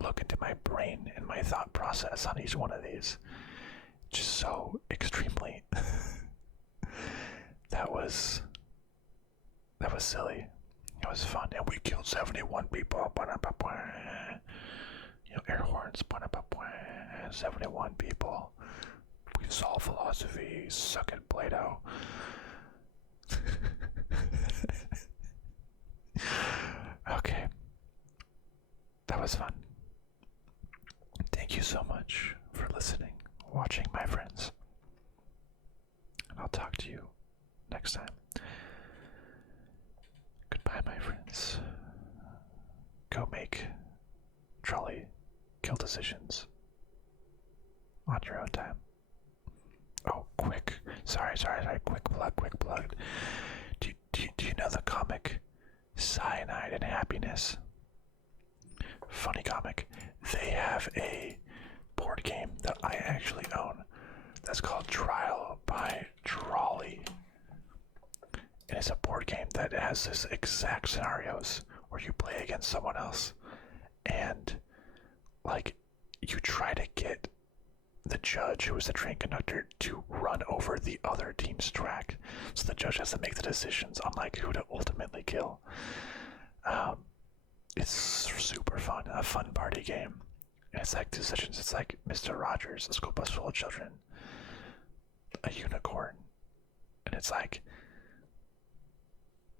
look into my brain and my thought process on each one of these. Just so extremely. that was silly. It was fun, and we killed 71 people. You know, air horns. 71 people. We saw philosophy. Suck it, Plato. Okay. That was fun. Thank you so much for listening, watching, my friends. And I'll talk to you next time. Goodbye, my friends. Go make trolley kill decisions on your own time. Oh, quick. Sorry. Quick plug. Do you know the comic Cyanide and Happiness? Funny comic. They have a board game that I actually own that's called Trial by Trolley. And it's a board game that has this exact scenarios where you play against someone else and like you try to get the judge, who is the train conductor, to run over the other team's track. So the judge has to make the decisions on like who to ultimately kill. It's super fun, a fun party game. And it's like decisions. It's like Mr. Rogers, a school bus full of children, a unicorn, and it's like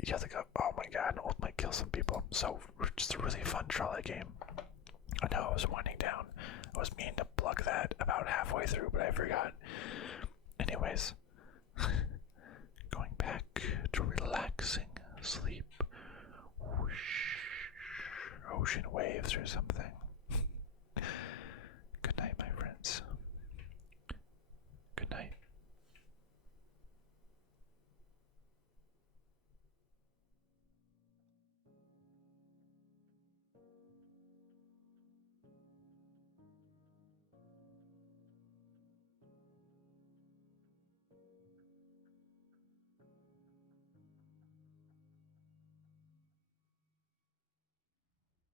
you have to go, oh my god, and ultimately kill some people. So just a really fun trolley game. I know I was winding down. I was meaning to plug that about halfway through, but I forgot. Anyways, going back to relaxing sleep. Whoosh, ocean waves or something.